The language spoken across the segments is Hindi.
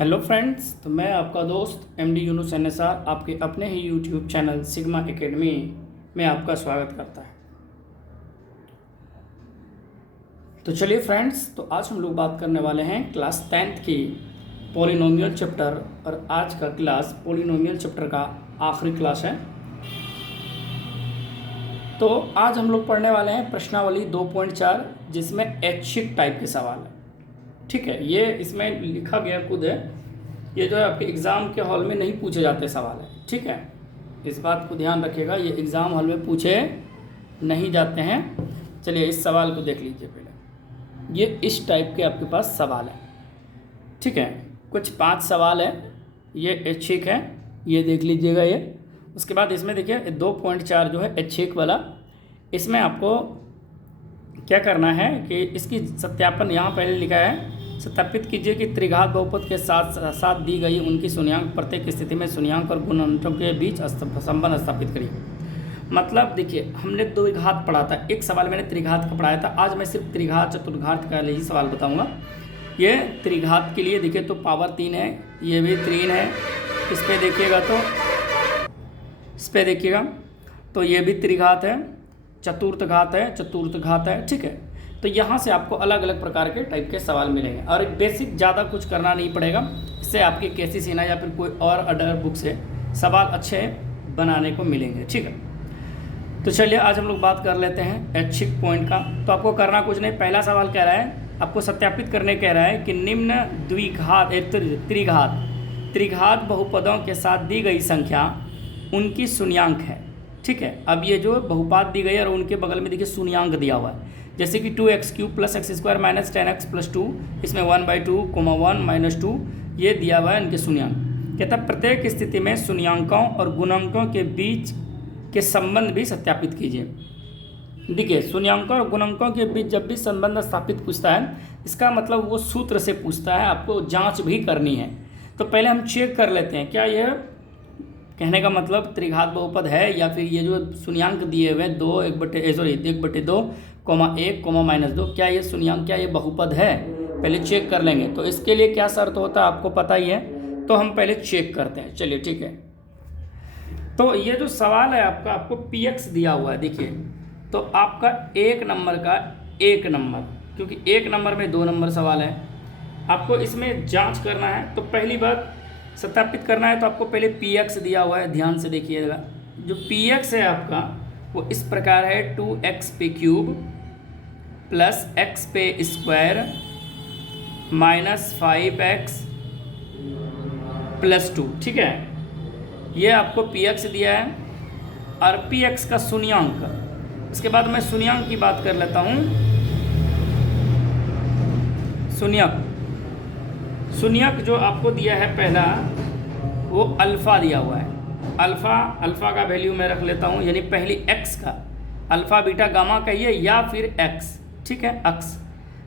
हेलो फ्रेंड्स, तो मैं आपका दोस्त एमडी यूनुस एनएसआर आपके अपने ही यूट्यूब चैनल सिग्मा एकेडमी में आपका स्वागत करता है। तो चलिए फ्रेंड्स, तो आज हम लोग बात करने वाले हैं क्लास 10th की पॉलिनोमियल चैप्टर, और आज का क्लास पॉलिनोमियल चैप्टर का आखिरी क्लास है। तो आज हम लोग पढ़ने वाले हैं प्रश्नावली 2.4, जिसमें ऐच्छिक टाइप के सवाल है। ठीक है, ये इसमें लिखा गया खुद है, ये जो है आपके एग्ज़ाम के हॉल में नहीं पूछे जाते सवाल है। ठीक है, इस बात को ध्यान रखिएगा, ये एग्ज़ाम हॉल में पूछे नहीं जाते हैं। चलिए इस सवाल को देख लीजिए पहले। ये इस टाइप के आपके पास सवाल है। ठीक है, कुछ 5 सवाल है, ये ऐच्छिक है, ये देख लीजिएगा ये। उसके बाद इसमें देखिए 2.4 जो है ऐच्छिक वाला, इसमें आपको क्या करना है कि इसकी सत्यापन यहाँ पहले लिखा है, सत्यापित कीजिए कि त्रिघात बहुपद के साथ साथ दी गई उनकी शून्यांक प्रत्येक स्थिति में शून्यांक और गुणनखंडों के बीच संबंध स्थापित करिए। मतलब देखिए, हमने द्विघात पढ़ा था, एक सवाल मैंने त्रिघात का पढ़ाया था। आज मैं सिर्फ त्रिघात चतुर्घात का ही सवाल बताऊंगा। ये त्रिघात के लिए देखिए तो पावर 3 है, ये भी 3 है। इस पर देखिएगा तो इस पर देखिएगा तो ये भी त्रिघात है, चतुर्थ घात है, चतुर्थ घात है। ठीक है, तो यहाँ से आपको अलग अलग प्रकार के टाइप के सवाल मिलेंगे, और बेसिक ज़्यादा कुछ करना नहीं पड़ेगा। इससे आपके केसी सीना या फिर कोई और अदर बुक से सवाल अच्छे बनाने को मिलेंगे। ठीक है, तो चलिए आज हम लोग बात कर लेते हैं ऐच्छिक पॉइंट का। तो आपको करना कुछ नहीं, पहला सवाल कह रहा है, आपको सत्यापित करने कह रहा है कि निम्न द्विघात त्रिघात बहुपदों के साथ दी गई संख्या उनकी शून्यांक है। ठीक है, अब ये जो बहुपात दी गई है और उनके बगल में देखिए शून्यांक दिया हुआ है, जैसे कि 2x³ + x² - 10x + 2, इसमें 1/2, 1 - 2 ये दिया हुआ है इनके शून्यांक। कहता है प्रत्येक स्थिति में शून्यांकों और गुणांकों के बीच के संबंध भी सत्यापित कीजिए। देखिए, शून्यांकों और गुणांकों के बीच जब भी संबंध स्थापित पूछता है, इसका मतलब वो सूत्र से पूछता है, आपको जाँच भी करनी है। तो पहले हम चेक कर लेते हैं, क्या यह कहने का मतलब त्रिघात बहुपद है, या फिर ये जो शून्यांक दिए हुए 1/2, 1, 1, -2, क्या ये शून्यांक, क्या ये बहुपद है, पहले चेक कर लेंगे। तो इसके लिए क्या शर्त होता है आपको पता ही है, तो हम पहले चेक करते हैं। चलिए ठीक है, तो ये जो सवाल है आपका, आपको px दिया हुआ है। देखिए, तो आपका 1 नंबर का 1 नंबर, क्योंकि 1 नंबर में 2 नंबर सवाल है, आपको इसमें जाँच करना है। तो पहली बात सत्यापित करना है, तो आपको पहले px दिया हुआ है, ध्यान से देखिएगा। जो px है आपका वो इस प्रकार है, 2x³ + x² - 5x + 2। ठीक है, ये आपको px दिया है, और px का शून्यांक। इसके बाद मैं शून्यांक की बात कर लेता हूँ। शून्यक जो आपको दिया है पहला, वो अल्फ़ा दिया हुआ है। अल्फ़ा का वैल्यू मैं रख लेता हूँ, यानी पहली x का, अल्फ़ा बीटा गामा कहिए या फिर x। ठीक है, x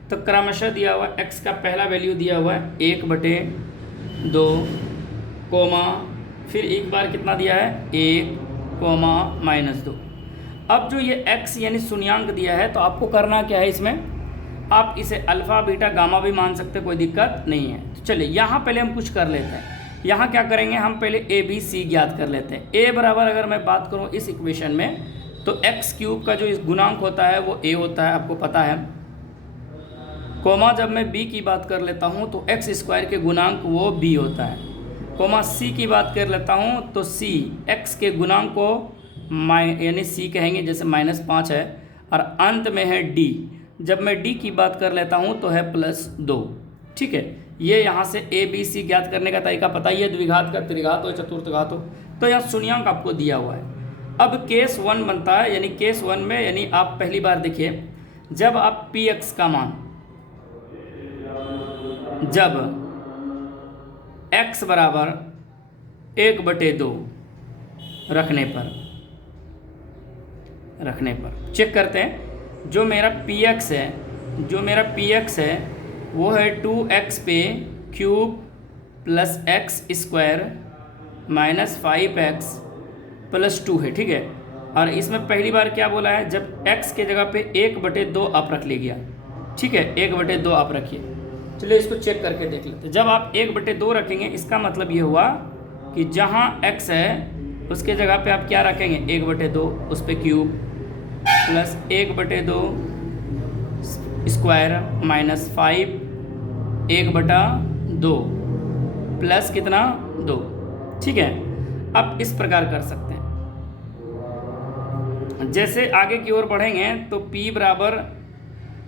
तो क्रमशः दिया हुआ है। x का पहला वैल्यू दिया हुआ है 1/2, कोमा, फिर एक बार कितना दिया है 1, -2। अब जो ये x यानी शून्यांक दिया है, तो आपको करना क्या है, इसमें आप इसे अल्फ़ा बीटा गामा भी मान सकते, कोई दिक्कत नहीं है। तो चलिए यहाँ पहले हम कुछ कर लेते हैं। यहाँ क्या करेंगे, हम पहले ABC ज्ञात कर लेते हैं। a बराबर, अगर मैं बात करूँ इस इक्वेशन में, तो x³ का जो इस गुणांक होता है वो a होता है, आपको पता है। कोमा जब मैं b की बात कर लेता हूँ तो x² के गुणांक वो b होता है। कोमा c की बात कर लेता हूँ तो c x के गुणांक को यानी c कहेंगे, जैसे -5 है, और अंत में है d। जब मैं d की बात कर लेता हूँ तो है +2। ठीक है, ये यहाँ से ABC ज्ञात करने का तरीका पता ही है, द्विघात का त्रिघात हो चतुर्थ घात हो। तो यहाँ शून्यांक आपको दिया हुआ है। अब केस 1 बनता है, यानी केस 1 में, यानी आप पहली बार देखिए, जब आप px का मान, जब x बराबर 1/2 रखने पर चेक करते हैं। जो मेरा px है वो है 2x³ + x² - 5x + 2 है। ठीक है, और इसमें पहली बार क्या बोला है, जब x के जगह पे 1/2 आप रख लीजिए। ठीक है, 1/2 आप रखिए। चलिए इसको चेक करके देख लेते हैं। जब आप 1/2 रखेंगे इसका मतलब ये हुआ कि जहाँ x है उसके जगह पे आप क्या रखेंगे 1/2 उस पर cube plus 1/2 square minus 5 1/2 plus कितना 2। ठीक है, अब इस प्रकार कर सकते हैं। जैसे आगे की ओर बढ़ेंगे तो p बराबर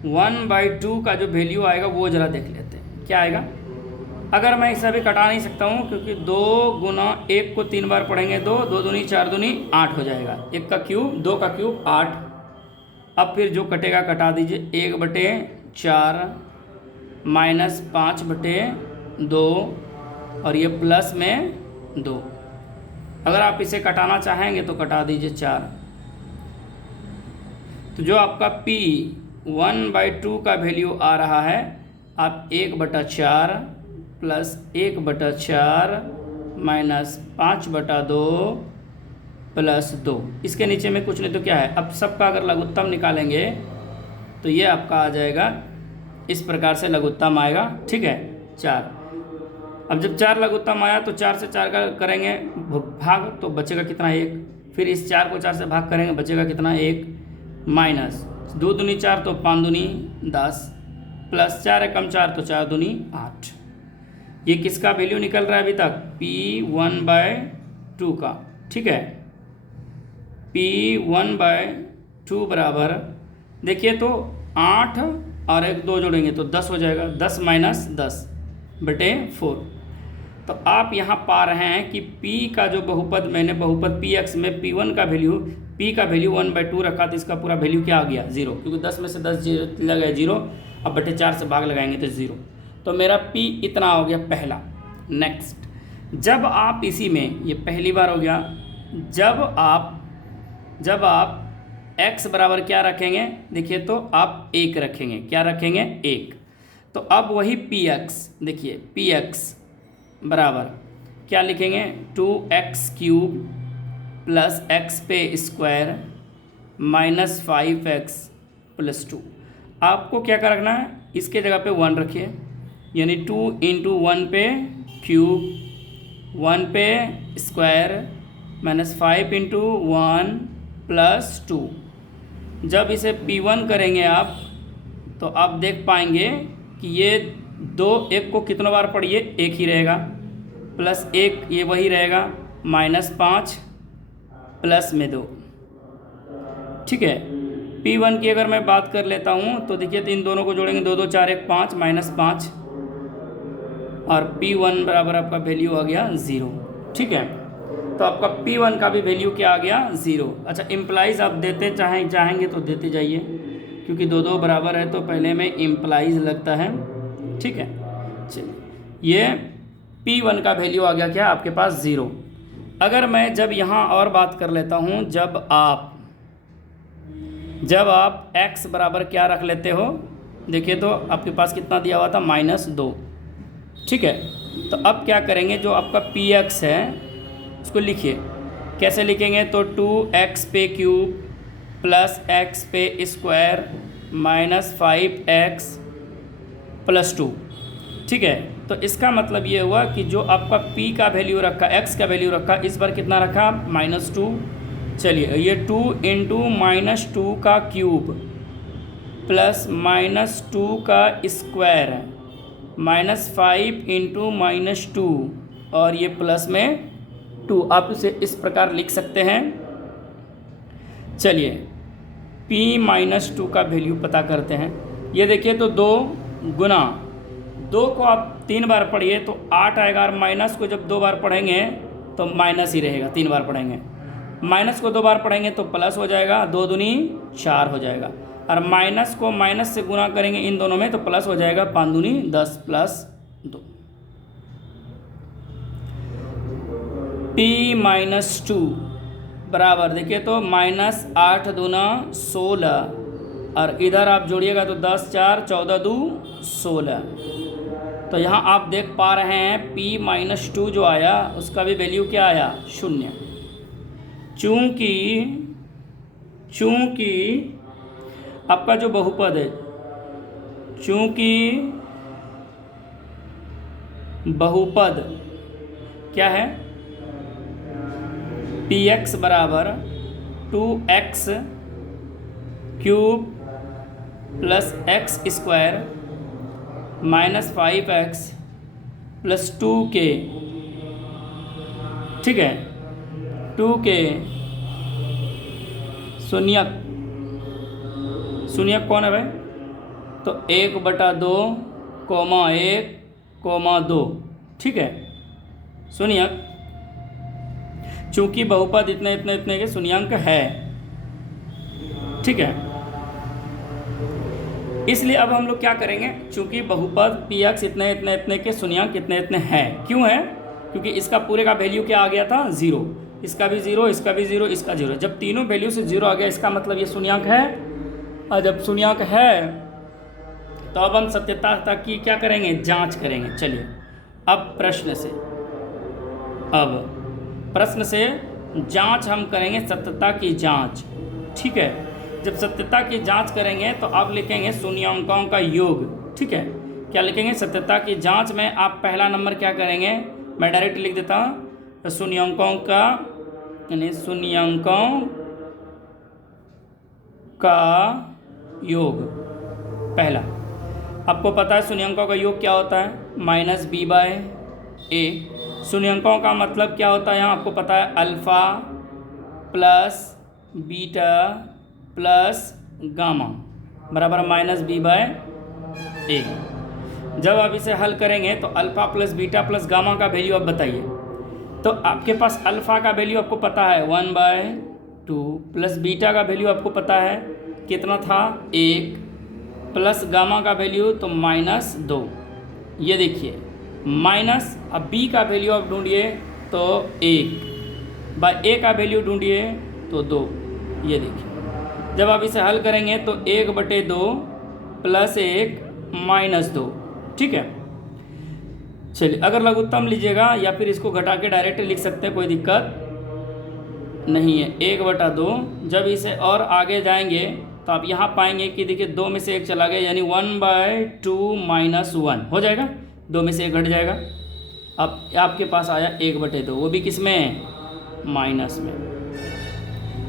1/2 का जो वैल्यू आएगा वो जरा देख लेते हैं क्या आएगा। अगर मैं इसे अभी कटा नहीं सकता हूँ क्योंकि 2 गुना 1 को 3 बार पढ़ेंगे 2 दूनी 4 दूनी 8 हो जाएगा। 1 का क्यूब 2 का क्यूब 8। अब फिर जो कटेगा कटा दीजिए 1/4 माइनस 5/2 और ये प्लस में 2। अगर आप इसे कटाना चाहेंगे तो कटा दीजिए 4। तो जो आपका p 1/2 का वैल्यू आ रहा है आप 1/4 प्लस 1/4 माइनस 5/2 प्लस 2। इसके नीचे में कुछ नहीं तो क्या है, अब सबका अगर लघुत्तम निकालेंगे तो ये आपका आ जाएगा इस प्रकार से लघुत्तम आएगा। ठीक है 4। अब जब 4 लघुत्तम आया तो 4 से 4 का करेंगे भाग तो बचेगा कितना 1। फिर इस 4 को 4 से भाग करेंगे बचेगा कितना 1 माइनस 2 दूनी 4 तो 5 दूनी 10 प्लस 4 एकम 4 तो 4 दूनी 8। ये किसका वैल्यू निकल रहा है अभी तक p 1/2 का। ठीक है p 1/2 बराबर देखिए तो 8 और 1 2 जोड़ेंगे तो 10 हो जाएगा। 10 माइनस 10/4। तो आप यहाँ पा रहे हैं कि p का जो बहुपद मैंने बहुपद px में p1 का वैल्यू p का वैल्यू 1/2 रखा तो इसका पूरा वैल्यू क्या आ गया 0, क्योंकि 10 में से 10 लगा 0। अब बटे 4 से भाग लगाएंगे तो 0। तो मेरा p इतना हो गया पहला। नेक्स्ट, जब आप इसी में ये पहली बार हो गया, जब आप x बराबर क्या रखेंगे देखिए तो आप 1 रखेंगे। क्या रखेंगे 1। तो अब वही px देखिए px बराबर क्या लिखेंगे 2x³ प्लस x पे स्क्वायर माइनस 5x प्लस 2। आपको क्या कर रखना है इसके जगह पे 1 रखिए, यानी 2 × 1 पे क्यूब 1 पे स्क्वायर माइनस 5 × 1 प्लस 2। जब इसे p1 करेंगे आप तो आप देख पाएंगे कि ये 2 1 को कितनों बार पढ़िए 1 ही रहेगा प्लस 1 ये वही रहेगा माइनस 5 प्लस में 2। ठीक है p1 की अगर मैं बात कर लेता हूँ तो देखिए तो इन दोनों को जोड़ेंगे 2 2 4 1 5 माइनस 5 और p1 बराबर आपका वैल्यू आ गया 0। ठीक है तो आपका p1 का भी वैल्यू क्या आ गया 0। अच्छा इम्प्लाइज आप देते चाहेंगे तो देते जाइए, क्योंकि 2 2 बराबर है तो पहले में इम्प्लाइज लगता है। ठीक है चलिए ये p1 का वैल्यू आ गया क्या आपके पास 0। अगर मैं जब यहाँ और बात कर लेता हूँ, जब आप x बराबर क्या रख लेते हो देखिए तो आपके पास कितना दिया हुआ था -2। ठीक है तो अब क्या करेंगे जो आपका px है उसको लिखिए। कैसे लिखेंगे तो 2x पे क्यूब प्लस x पे स्क्वायर माइनस 5x प्लस 2। ठीक है तो इसका मतलब ये हुआ कि जो आपका p का वैल्यू रखा x का वैल्यू रखा इस बार कितना रखा -2। चलिए ये 2 × -2 का क्यूब प्लस -2 का स्क्वायर माइनस 5 × -2 और ये प्लस में 2। आप इसे इस प्रकार लिख सकते हैं। चलिए p -2 का वैल्यू पता करते हैं। ये देखिए तो 2 गुना 2 को आप 3 बार पढ़िए तो 8 आएगा और माइनस को जब 2 बार पढ़ेंगे तो माइनस ही रहेगा। 3 बार पढ़ेंगे माइनस को 2 बार पढ़ेंगे तो प्लस हो जाएगा, 2 दूनी 4 हो जाएगा और माइनस को माइनस से गुना करेंगे इन दोनों में तो प्लस हो जाएगा, 5 दूनी 10 प्लस 2। p -2 बराबर देखिए तो -8 दूना 16 और इधर आप जोड़िएगा तो 10 4 14 2 16। तो यहाँ आप देख पा रहे हैं p -2 जो आया उसका भी वैल्यू क्या आया 0। चूँकि आपका जो बहुपद है, चूँकि बहुपद क्या है, px बराबर 2x cube plus x square minus 5x plus 2k, ठीक है। 2k शून्यक कौन है भाई, तो 1/2 कोमा 1 कोमा 2, ठीक है। शून्यक चूंकि बहुपद इतने इतने इतने के शून्यंक है, ठीक है, इसलिए अब हम लोग क्या करेंगे, चूंकि बहुपद px इतने इतने इतने के शून्यंक इतने इतने हैं, क्यों है, क्योंकि इसका पूरे का वैल्यू क्या आ गया था 0, इसका भी 0, इसका भी 0, इसका 0, जब तीनों वैल्यू से 0 आ गया इसका मतलब ये शून्यंक है। और जब शून्यंक है तो अब हम सत्यता तक की क्या करेंगे, जांच करेंगे। चलिए अब प्रश्न से जांच हम करेंगे, सत्यता की जांच, ठीक है। जब सत्यता की जांच करेंगे तो आप लिखेंगे शून्यांकों का योग, ठीक है। क्या लिखेंगे, सत्यता की जांच में आप पहला नंबर क्या करेंगे, मैं डायरेक्ट लिख देता हूँ, तो शून्यांकों का यानी शून्यांकों का योग पहला। आपको पता है शून्यांकों का योग क्या होता है, -b/a। शून्यांकों का मतलब क्या होता है, यहाँ आपको पता है alpha plus beta plus gamma बराबर -b/a। जब आप इसे हल करेंगे तो alpha plus beta plus gamma का वैल्यू आप बताइए। तो आपके पास अल्फ़ा का वैल्यू आपको पता है 1/2 प्लस बीटा का वैल्यू आपको पता है कितना था 1 प्लस गामा का वैल्यू तो -2। ये देखिए माइनस, अब b का वैल्यू आप ढूंढिए तो 1/a का वैल्यू ढूंढिए तो 2। ये देखिए जब आप इसे हल करेंगे तो 1/2 प्लस 1 -2, ठीक है। चलिए अगर लघुत्तम लीजिएगा या फिर इसको घटा के डायरेक्ट लिख सकते हैं, कोई दिक्कत नहीं है। 1/2 जब इसे और आगे जाएंगे तो आप यहाँ पाएंगे कि देखिए 2 में से 1 चला गया, यानी 1/2 -1 हो जाएगा, 2 में से 1 घट जाएगा। अब आपके पास आया 1/2, वो भी किस में, माइनस में।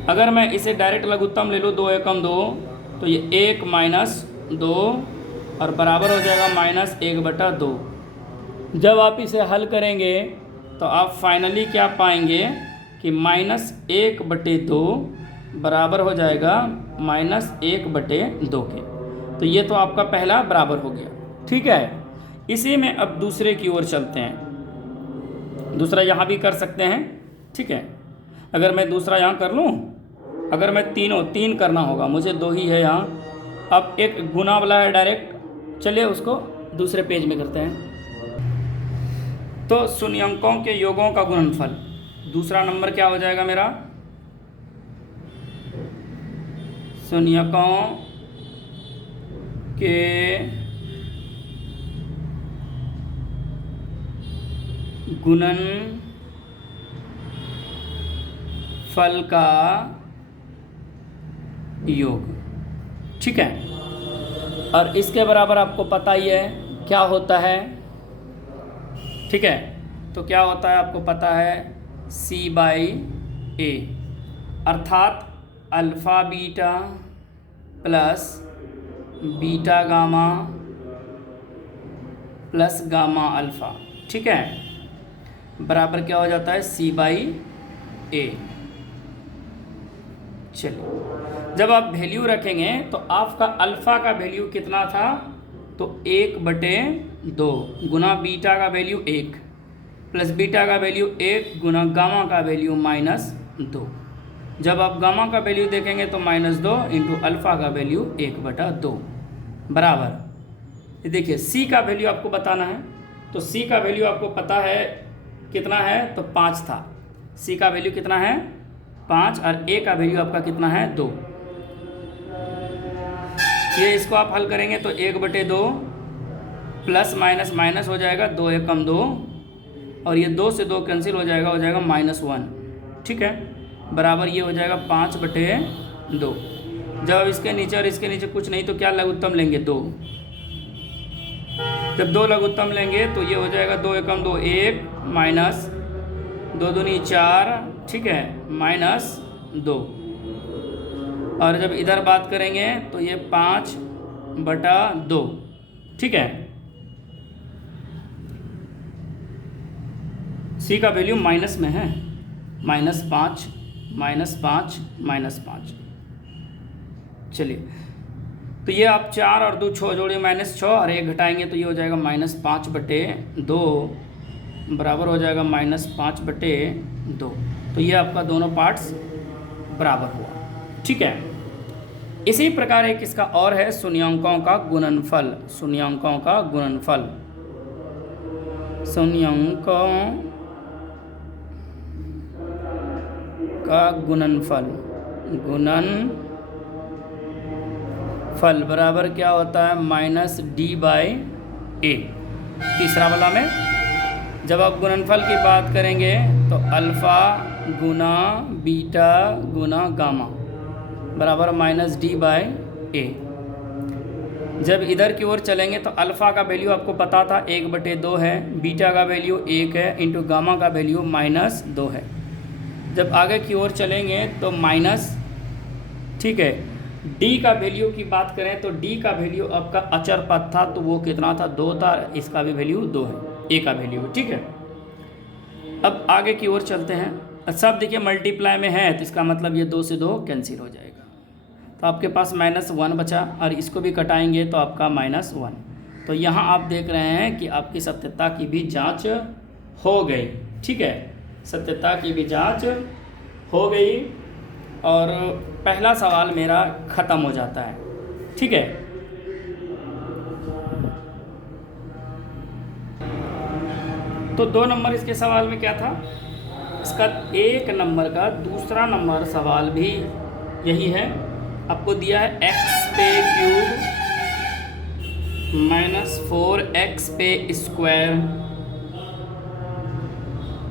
अगर मैं इसे डायरेक्ट लघुत्तम ले लूँ 2 एकम 2, तो ये 1 - 2 और बराबर हो जाएगा -1/2। जब आप इसे हल करेंगे तो आप फाइनली क्या पाएंगे कि -1/2 बराबर हो जाएगा -1/2 के। तो ये तो आपका पहला बराबर हो गया, ठीक है। इसी में अब दूसरे की ओर चलते हैं। दूसरा यहाँ भी कर सकते हैं, ठीक है। अगर मैं दूसरा यहाँ कर लूँ, अगर मैं 3 करना होगा, मुझे 2 ही है यहाँ। अब एक गुना वाला है डायरेक्ट, चलिए उसको दूसरे पेज में करते हैं। तो शून्यंकों के योगों का गुणनफल, दूसरा नंबर क्या हो जाएगा मेरा, शून्यकों के गुणनफल का योग, ठीक है। और इसके बराबर आपको पता ही है क्या होता है, ठीक है। तो क्या होता है आपको पता है, c/a, अर्थात alpha beta plus beta gamma plus gamma alpha, ठीक है, बराबर क्या हो जाता है c/a। चलिए जब आप वैल्यू रखेंगे तो आपका अल्फ़ा का वैल्यू कितना था, तो 1/2 गुना बीटा का वैल्यू 1 प्लस बीटा का वैल्यू 1 गुना गामा का वैल्यू -2। जब आप गामा का वैल्यू देखेंगे तो -2 इंटू अल्फ़ा का वैल्यू 1/2 बराबर। देखिए सी का वैल्यू आपको बताना है, तो सी का वैल्यू आपको पता है कितना है, तो 5 था। सी का वैल्यू कितना है 5 और ए का वैल्यू आपका कितना है 2। ये इसको आप हल करेंगे तो 1/2 प्लस माइनस माइनस हो जाएगा, 2 एकम 2 और ये 2 से 2 कैंसिल हो जाएगा -1, ठीक है, बराबर ये हो जाएगा 5/2। जब इसके नीचे और इसके नीचे कुछ नहीं तो क्या लघुत्तम लेंगे 2, जब दो लघुत्तम लेंगे तो ये हो जाएगा 2 एकम 2 1 माइनस 2 दूनी 4, ठीक है, माइनस 2। और जब इधर बात करेंगे तो ये 5/2, ठीक है। सी का वैल्यू माइनस में है, -5 -5 -5। चलिए, तो ये आप 4 और 2 6 जोड़िए -6 और 1 घटाएंगे तो ये हो जाएगा -5/2 बराबर हो जाएगा -5/2। तो ये आपका दोनों पार्ट्स बराबर हुआ, ठीक है। इसी प्रकार एक इसका और है शून्यांकों का गुणनफल। शून्यांकों का गुणनफल, शून्यांकों का गुणनफल, गुणनफल बराबर क्या होता है -d/a। तीसरा वाला में जब आप गुणनफल की बात करेंगे तो अल्फ़ा गुना बीटा गुना गामा बराबर -d/a। जब इधर की ओर चलेंगे तो अल्फ़ा का वैल्यू आपको पता था 1/2 है, बीटा का वैल्यू 1 है, इंटू गामा का वैल्यू -2 है। जब आगे की ओर चलेंगे तो माइनस, ठीक है। डी का वैल्यू की बात करें तो डी का वैल्यू आपका अचर पद था तो वो कितना था 2 था, इसका भी वैल्यू 2 है, ए का वैल्यू, ठीक है। अब आगे की ओर चलते हैं। सब देखिए मल्टीप्लाई में है तो इसका मतलब ये 2 से 2 कैंसिल हो जाएगा, तो आपके पास -1 बचा और इसको भी कटाएंगे तो आपका -1। तो यहाँ आप देख रहे हैं कि आपकी सत्यता की भी जांच हो गई, ठीक है, सत्यता की भी जांच हो गई और पहला सवाल मेरा ख़त्म हो जाता है, ठीक है। तो 2 नंबर इसके सवाल में क्या था, इसका 1 नंबर का दूसरा नंबर सवाल भी यही है। आपको दिया है x पे क्यूब -4x पे स्क्वायर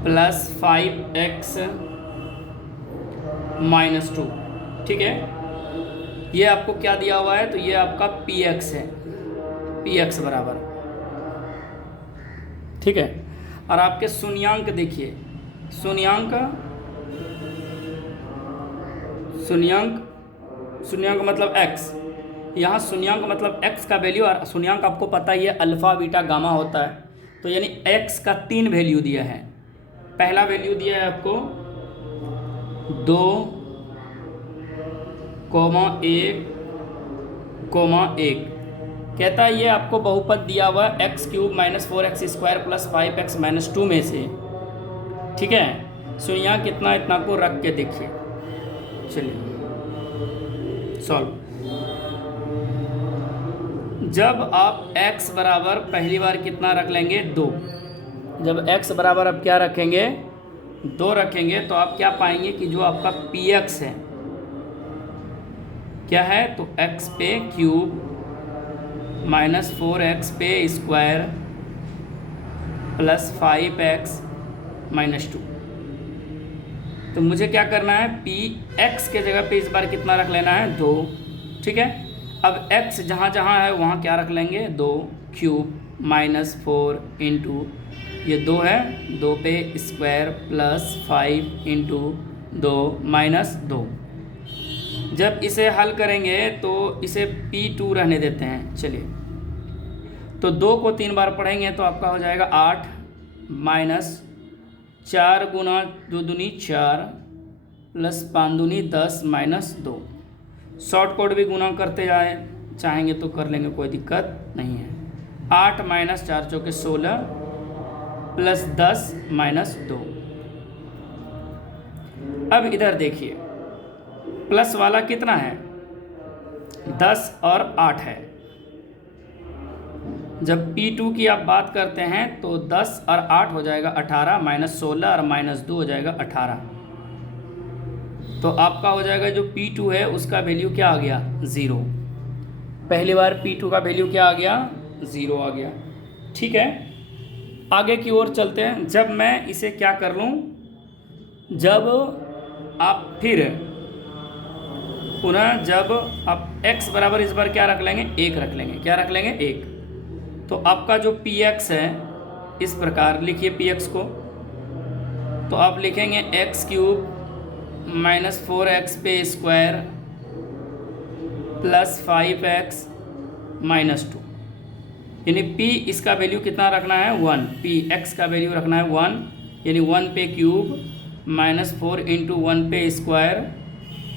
प्लस 5x -2, ठीक है। ये आपको क्या दिया हुआ है, तो ये आपका px है, px बराबर, ठीक है। और आपके शून्यांक देखिए, शून्यांक मतलब x, यहाँ शून्यांक मतलब x का वैल्यू, और शून्यांक आपको पता ही है अल्फ़ा बीटा गामा होता है, तो यानी x का 3 वैल्यू दिया है। पहला वैल्यू दिया है आपको 2,1,1 कहता है ये आपको बहुपद दिया हुआ x³ -4x² प्लस 5x -2 में से, ठीक है। शून्यांक इतना को रख के देखिए, चलिए सॉल्व। जब आप x बराबर पहली बार कितना रख लेंगे 2, जब x बराबर आप क्या रखेंगे 2 रखेंगे तो आप क्या पाएंगे कि जो आपका px है क्या है, तो x पे क्यूब -4x पे स्क्वायर प्लस 5x -2। तो मुझे क्या करना है, px के जगह पे इस बार कितना रख लेना है 2, ठीक है। अब x जहाँ जहाँ है वहाँ क्या रख लेंगे 2 क्यूब -4 इंटू ये 2 है, 2 पे स्क्वायर प्लस 5 इंटू 2 -2। जब इसे हल करेंगे तो इसे P2 रहने देते हैं, चलिए। तो 2 को 3 बार पढ़ेंगे तो आपका हो जाएगा 8 -4 गुना 2 दूनी 4 प्लस 5 दूनी 10 -2। शॉर्ट कोड भी गुना करते जाए चाहेंगे तो कर लेंगे, कोई दिक्कत नहीं है। 8 -4 चौके 16 प्लस 10 -2। अब इधर देखिए प्लस वाला कितना है 10 और 8 है। जब P2 की आप बात करते हैं तो 10 और 8 हो जाएगा 18 -16 और -2 हो जाएगा 18। तो आपका हो जाएगा जो P2 है उसका वैल्यू क्या आ गया 0। पहली बार P2 का वैल्यू क्या आ गया 0 आ गया, ठीक है। आगे की ओर चलते हैं। जब मैं इसे क्या कर लूँ, जब आप फिर पुनः जब आप x बराबर इस बार क्या रख लेंगे 1 रख लेंगे, क्या रख लेंगे 1। तो आपका जो पी एक्स है, इस प्रकार लिखिए पी एक्स को, तो आप लिखेंगे एक्स क्यूब माइनस 4x पे स्क्वायर प्लस 5x माइनस 2, यानी p इसका वैल्यू कितना रखना है 1, p x का वैल्यू रखना है 1, यानी 1 पे क्यूब माइनस 4 इंटू 1 पे स्क्वायर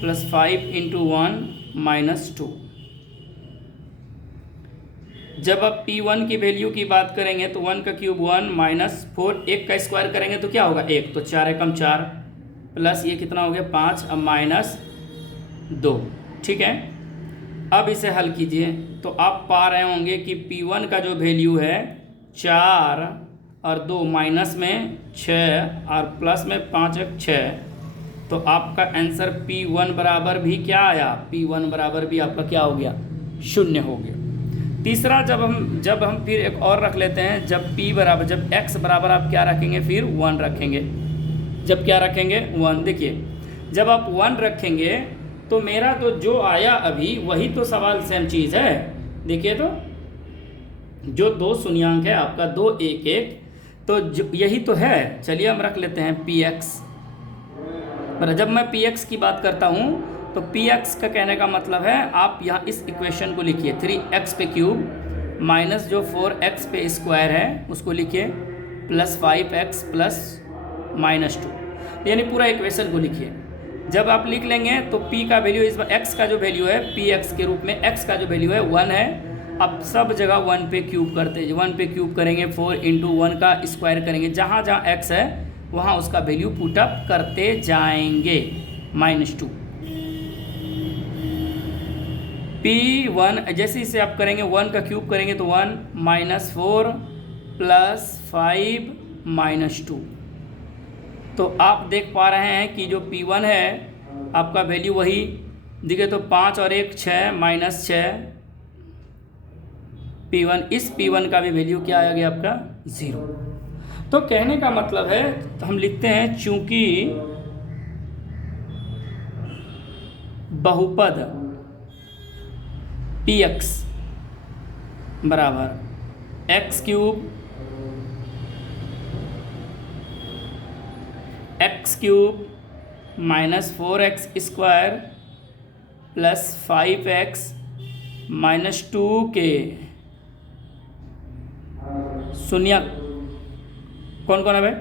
प्लस 5 इंटू 1 माइनस 2। जब आप p1 की वैल्यू की बात करेंगे तो 1 का क्यूब 1 माइनस 4, 1 का स्क्वायर करेंगे तो क्या होगा 1, तो 4 एकम 4 प्लस ये कितना हो गया 5, अब माइनस 2। ठीक है, अब इसे हल कीजिए तो आप पा रहे होंगे कि p1 का जो वैल्यू है 4 और 2 माइनस में 6 और प्लस में 5 एक 6, तो आपका आंसर p1 बराबर भी क्या आया, p1 बराबर भी आपका क्या हो गया 0 हो गया। तीसरा, जब हम फिर एक और रख लेते हैं, जब x बराबर आप क्या रखेंगे फिर 1 रखेंगे। जब क्या रखेंगे 1, देखिए जब आप 1 रखेंगे तो मेरा तो जो आया अभी वही तो सवाल सेम चीज़ है। देखिए तो जो 2 शून्यांक है आपका 2 1 1, तो यही तो है। चलिए हम रख लेते हैं px। जब मैं px की बात करता हूँ तो px का कहने का मतलब है आप यहाँ इस इक्वेशन को लिखिए, 3x पे क्यूब माइनस जो 4x पे स्क्वायर है उसको लिखिए प्लस 5x प्लस माइनस 2, यानी पूरा इक्वेशन को लिखिए। जब आप लिख लेंगे तो p का वैल्यू इस बार x का जो वैल्यू है px के रूप में, x का जो वैल्यू है 1 है। अब सब जगह 1 पे क्यूब करते हैं, 1 पे क्यूब करेंगे 4 इंटू 1 का स्क्वायर करेंगे, जहाँ जहाँ x है वहाँ उसका वैल्यू पुटअप करते जाएंगे माइनस 2। p1 जैसे इसे आप करेंगे 1 का क्यूब करेंगे तो 1 माइनस 4 प्लस 5 माइनस 2, तो आप देख पा रहे हैं कि जो p1 है आपका वैल्यू वही दिखे, तो 5 और 1 6 माइनस 6 p1, इस p1 का भी वैल्यू क्या आ गया आपका 0। तो कहने का मतलब है, तो हम लिखते हैं चूंकि बहुपद px बराबर x cube minus 4x square plus 5x minus 2 के शून्यक कौन कौन है भाई,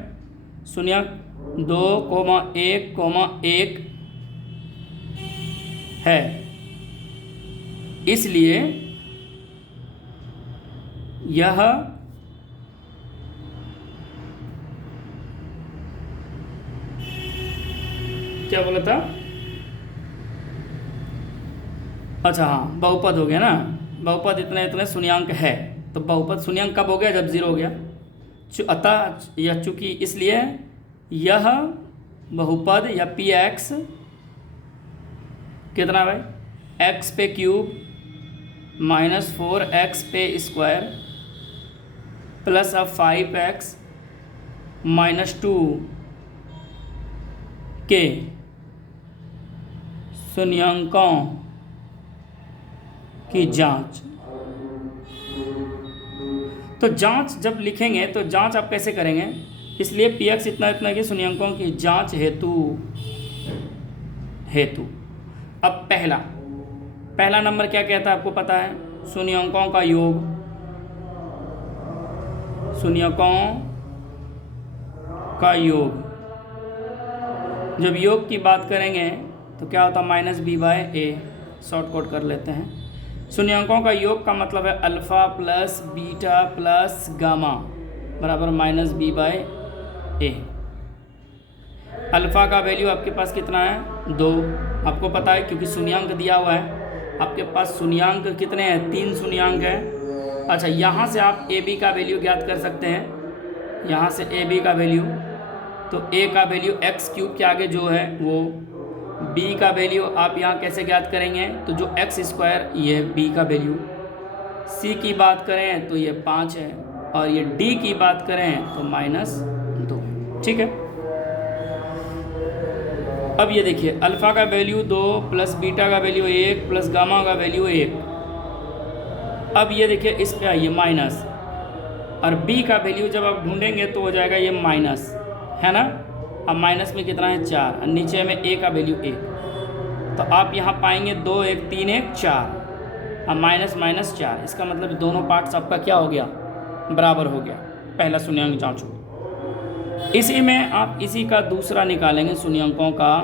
शून्यक 2,1,1 है, इसलिए यह क्या बोला था, अच्छा हाँ बहुपद हो गया ना, बहुपद इतने इतने शून्यांक है, तो बहुपद शून्यांक कब हो गया, जब 0 हो गया। अतः यह चूंकि इसलिए यह बहुपद या px कितना भाई, x पे क्यूब माइनस 4x पे स्क्वायर प्लस अब 5x माइनस 2 के शून्यांकों की जांच। तो जांच जब लिखेंगे तो जांच आप कैसे करेंगे, इसलिए px इतना इतना के शून्यांकों की जांच हेतु अब पहला नंबर क्या कहता है आपको पता है, शून्यांकों का योग, शून्यांकों का योग। जब योग की बात करेंगे तो क्या होता है माइनस बी बाय ए, शॉर्ट कोट कर लेते हैं। शून्यांकों का योग का मतलब है alpha plus beta plus gamma बराबर माइनस बी बाय ए। अल्फ़ा का वैल्यू आपके पास कितना है 2, आपको पता है क्योंकि शून्यांक दिया हुआ है। आपके पास शून्यांक कितने हैं, 3 शून्यांक हैं। अच्छा, यहाँ से आप ए बी का वैल्यू ज्ञात कर सकते हैं, यहाँ से ए बी का वैल्यू, तो a का वैल्यू एक्स क्यूब के आगे जो है वो, b का वैल्यू आप यहाँ कैसे ज्ञात करेंगे, तो जो एक्स स्क्वायर ये b का वैल्यू, c की बात करें तो ये 5 है और ये d की बात करें तो -2। ठीक है, अब ये देखिए अल्फ़ा का वैल्यू 2 प्लस बीटा का वैल्यू 1 प्लस गामा का वैल्यू 1। अब ये देखिए इस पे आइए माइनस, और b का वैल्यू जब आप ढूंढेंगे तो हो जाएगा ये माइनस, है ना। अब माइनस में कितना है 4, और नीचे में a का वैल्यू 1, तो आप यहाँ पाएंगे 2 1 3 1 4, अब माइनस माइनस 4, इसका मतलब दोनों पार्ट्स आपका क्या हो गया, बराबर हो गया। पहला शून्यंक जांचो। इसी में आप इसी का दूसरा निकालेंगे शून्यंकों का,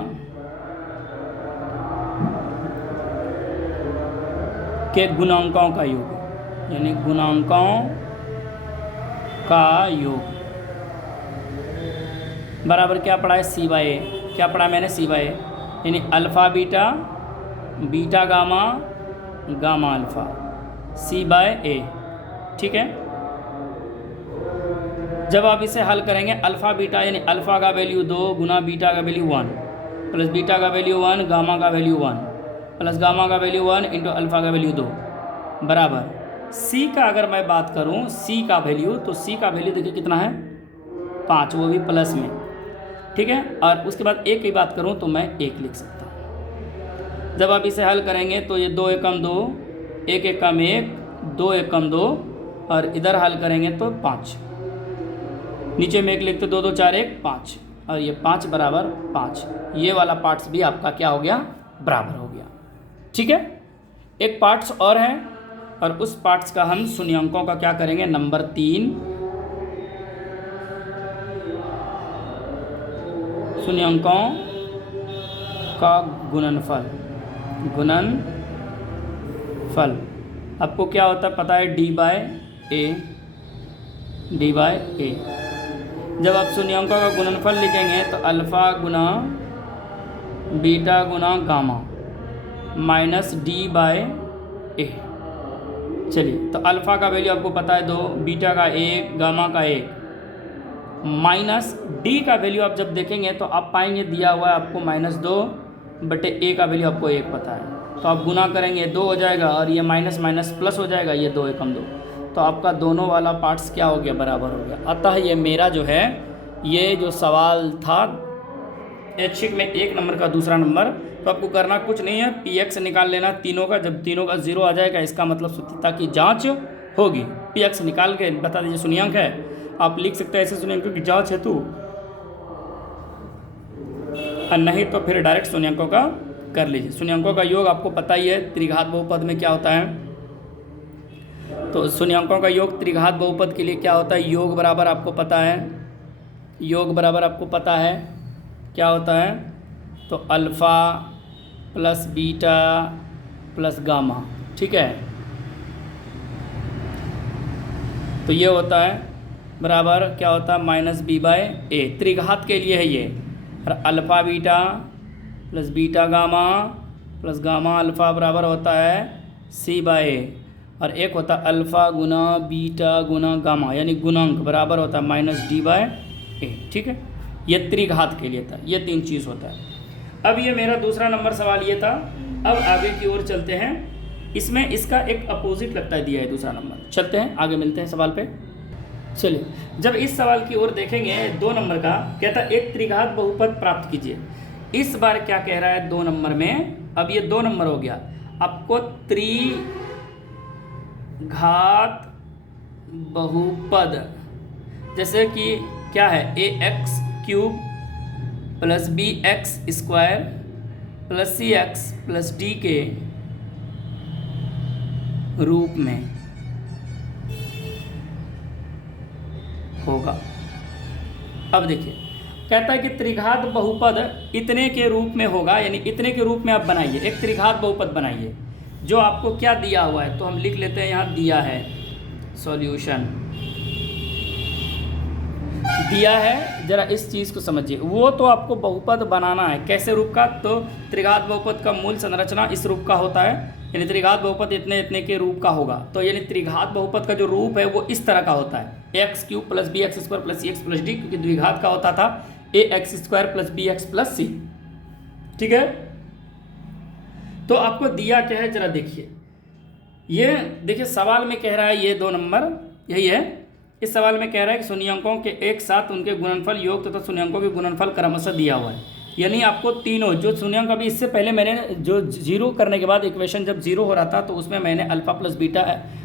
के गुणांकों का योग, यानी गुणांकों का योग बराबर क्या पढ़ा है, सी बाय ए। क्या पढ़ा मैंने, सी बाय ए, यानी alpha beta, beta gamma, gamma alpha, C by A. ठीक है, जब आप इसे हल करेंगे अल्फ़ा बीटा यानी अल्फ़ा का वैल्यू 2 गुना बीटा का वैल्यू 1 प्लस बीटा का वैल्यू 1 गामा का वैल्यू 1 प्लस गामा का वैल्यू 1 इंटू अल्फ़ा का वैल्यू 2 बराबर सी का अगर मैं बात करूं सी का वैल्यू, तो सी का वैल्यू देखिए कितना है 5, वो भी प्लस में। ठीक है, और उसके बाद एक की बात करूं तो मैं 1 लिख सकता हूं। जब आप इसे हल करेंगे तो ये 2 एकम 2, 1 एकम 1, 2 एकम 2, और इधर हल करेंगे तो 5, नीचे में 1 लिखते 2 2 4 1 5, और ये 5 बराबर 5, ये वाला पार्ट्स भी आपका क्या हो गया, बराबर हो गया। ठीक है, एक पार्ट्स और है, और उस पार्ट्स का हम शून्यंकों का क्या करेंगे, नंबर 3 शून्यंकों का गुणनफल। गुणनफल आपको क्या होता है पता है, डी बाय ए। जब आप शून्यंकों का गुणनफल लिखेंगे तो अल्फ़ा गुना बीटा गुना गामा माइनस डी बाय ए। चलिए, तो अल्फ़ा का वैल्यू आपको पता है 2, बीटा का 1, गामा का 1, माइनस डी का वैल्यू आप जब देखेंगे तो आप पाएंगे दिया हुआ है आपको -2 बटे ए का वैल्यू आपको 1 पता है, तो आप गुना करेंगे 2 हो जाएगा, और ये माइनस माइनस प्लस हो जाएगा, ये 2 एकम 2, तो आपका दोनों वाला पार्ट्स क्या हो गया, बराबर हो गया। अतः ये मेरा जो है, ये जो सवाल था ऐच्छिक में 1 नंबर का दूसरा नंबर, तो आपको करना कुछ नहीं है, px निकाल लेना तीनों का। जब तीनों का 0 आ जाएगा इसका मतलब शुद्धता की जांच होगी। px निकाल के बता दीजिए शून्यंक है, आप लिख सकते हैं ऐसे शून्यंकों की जांच हेतु, और नहीं तो फिर डायरेक्ट शून्यंकों का कर लीजिए। शून्यंकों का योग आपको पता ही है, त्रिघात बहुपद में क्या होता है, तो शून्यंकों का योग त्रिघात बहुपद के लिए क्या होता है, योग बराबर आपको पता है, योग बराबर आपको पता है क्या होता है, तो alpha plus beta plus gamma. ठीक है, तो ये होता है बराबर क्या होता है, माइनस बी बाय ए। त्रिघात के लिए है ये, और alpha beta plus beta gamma plus gamma alpha बराबर होता है सी बाय ए, और एक होता है अल्फ़ा गुना बीटा गुना गामा यानी गुणांक बराबर होता है माइनस डी बाय ए। ठीक है, ये त्रिघात के लिए था, ये 3 चीज़ होता है। अब ये मेरा दूसरा नंबर सवाल ये था। अब आगे की ओर चलते हैं, इसमें इसका एक अपोजिट लगता है दिया है दूसरा नंबर। चलते हैं आगे, मिलते हैं सवाल पे। चलिए, जब इस सवाल की ओर देखेंगे 2 नंबर का, कहता है एक त्रिघात बहुपद प्राप्त कीजिए। इस बार क्या कह रहा है 2 नंबर में, अब ये 2 नंबर हो गया, आपको त्रिघात बहुपद, जैसे कि क्या है, ax³ plus bx² plus cx plus d के रूप में होगा। अब देखिए, कहता है कि त्रिघात बहुपद इतने के रूप में होगा, यानी इतने के रूप में आप बनाइए, एक त्रिघात बहुपद बनाइए जो आपको क्या दिया हुआ है, तो हम लिख लेते हैं यहाँ दिया है, सॉल्यूशन दिया है। जरा इस चीज़ को समझिए, वो तो आपको बहुपद बनाना है, कैसे रूप का, तो त्रिघात बहुपद का मूल संरचना इस रूप का होता है, यानी त्रिघात बहुपद इतने इतने के रूप का होगा। तो यानी त्रिघात बहुपद का जो रूप है वो इस तरह का होता है, ax³ plus bx² plus cx plus d, क्योंकि द्विघात का होता था ax² plus bx plus c। ठीक है, तो आपको दिया क्या है जरा देखिए, ये देखिए सवाल में कह रहा है ये 2 नंबर यही है। इस सवाल में कह रहा है कि शून्यंकों के एक साथ उनके गुणनफल योग तथा शून्यंकों के गुणनफल क्रमशः दिया हुआ है, यानी आपको तीनों जो शून्यंक, अभी इससे पहले मैंने जो 0 करने के बाद इक्वेशन जब 0 हो रहा था तो उसमें मैंने alpha plus beta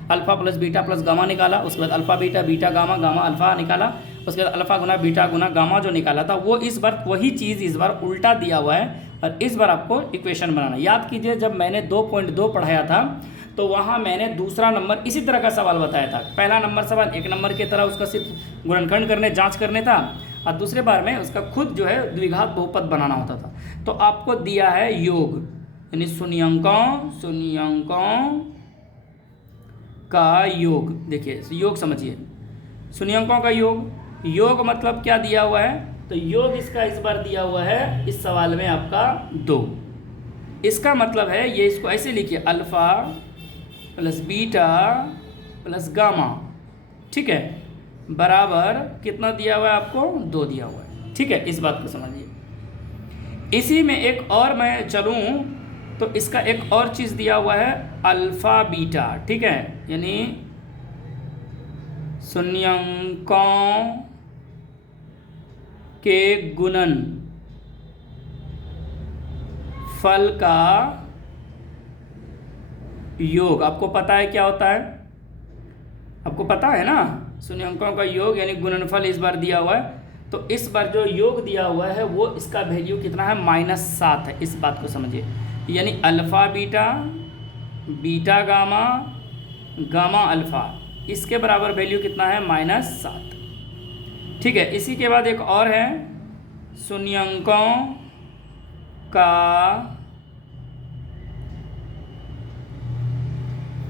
alpha plus beta plus gamma निकाला, उसके बाद alpha beta beta gamma gamma alpha निकाला, उसके बाद अल्फ़ा गुना बीटा गुना गामा जो निकाला था वो इस बार वही चीज़ इस बार उल्टा दिया हुआ है और इस बार आपको इक्वेशन बनाना। याद कीजिए जब मैंने 2.2 पढ़ाया था तो वहाँ मैंने दूसरा नंबर इसी तरह का सवाल बताया था। पहला नंबर सवाल एक नंबर की तरह उसका सिर्फ गुणनखंड करने जांच करने था और दूसरे बार में उसका खुद जो है द्विघात बहुपद बनाना होता था। तो आपको दिया है योग, यानी शून्यंकों का योग। देखिए योग समझिए, शून्यंकों का योग मतलब क्या दिया हुआ है, तो योग इसका इस बार दिया हुआ है इस सवाल में आपका 2। इसका मतलब है ये, इसको ऐसे लिखिए alpha plus beta plus gamma, ठीक है, बराबर कितना दिया हुआ है आपको 2 दिया हुआ है, ठीक है। इस बात को समझिए। इसी में एक और मैं चलूँ तो इसका एक और चीज़ दिया हुआ है अल्फ़ा बीटा, ठीक है, यानी शून्यंकों के गुणन फल का योग। आपको पता है क्या होता है, आपको पता है ना, शून्यंकों का योग यानी गुणनफल इस बार दिया हुआ है। तो इस बार जो योग दिया हुआ है वो इसका वैल्यू कितना है, -7 है। इस बात को समझिए, यानी alpha beta beta gamma gamma alpha, इसके बराबर वैल्यू कितना है, -7, ठीक है। इसी के बाद एक और है शून्यंकों का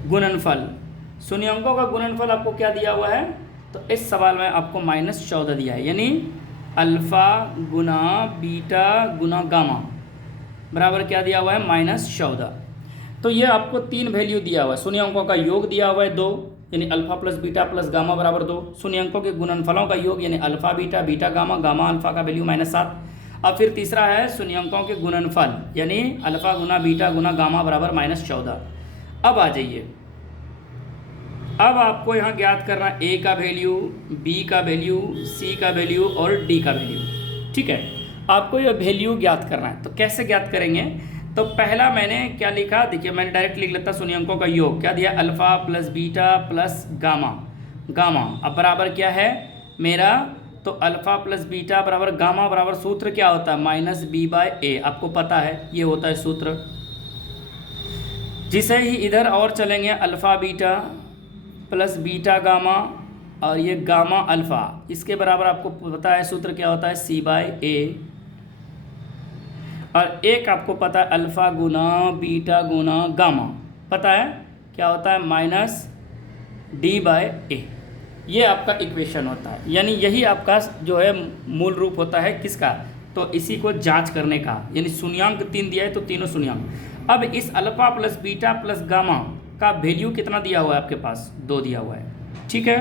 गुणनफल। शून्यंकों का गुणनफल आपको क्या दिया हुआ है, तो इस सवाल में आपको -14 दिया है, यानी अल्फ़ा गुना बीटा गुना गामा बराबर क्या दिया हुआ है, -14। तो ये आपको 3 वैल्यू दिया हुआ है। शून्यंकों का योग दिया हुआ है 2, यानी alpha plus beta plus gamma बराबर 2। शून्यंकों के गुणनफलों का योग यानी alpha beta beta gamma gamma alpha का वैल्यू -7। अब फिर तीसरा है शून्यंकों के गुणनफल यानी अल्फ़ा गुना बीटा गुना गामा बराबर -14। अब आ जाइए, अब आपको यहाँ ज्ञात करना ए का वैल्यू, बी का वैल्यू, सी का वैल्यू और डी का वैल्यू, ठीक है। आपको ये वैल्यू ज्ञात करना है। तो कैसे ज्ञात करेंगे, तो पहला मैंने क्या लिखा, देखिए मैंने डायरेक्ट लिख लेता शून्यंकों का योग, क्या दिया, alpha plus beta plus gamma gamma. अब बराबर क्या है मेरा, तो अल्फ़ा प्लस बीटा बराबर गामा बराबर सूत्र क्या होता है, -b/a। आपको पता है ये होता है सूत्र। जिसे ही इधर और चलेंगे alpha beta plus beta gamma और ये गामा अल्फ़ा, इसके बराबर आपको पता है सूत्र क्या होता है, c/a। और एक आपको पता है अल्फ़ा गुना बीटा गुना गामा, पता है क्या होता है, -d/a। ये आपका इक्वेशन होता है, यानी यही आपका जो है मूल रूप होता है किसका, तो इसी को जांच करने का, यानी शून्यांक 3 दिया है तो तीनों शून्यांक। अब इस alpha plus beta plus gamma का वैल्यू कितना दिया हुआ है आपके पास, 2 दिया हुआ है, ठीक है।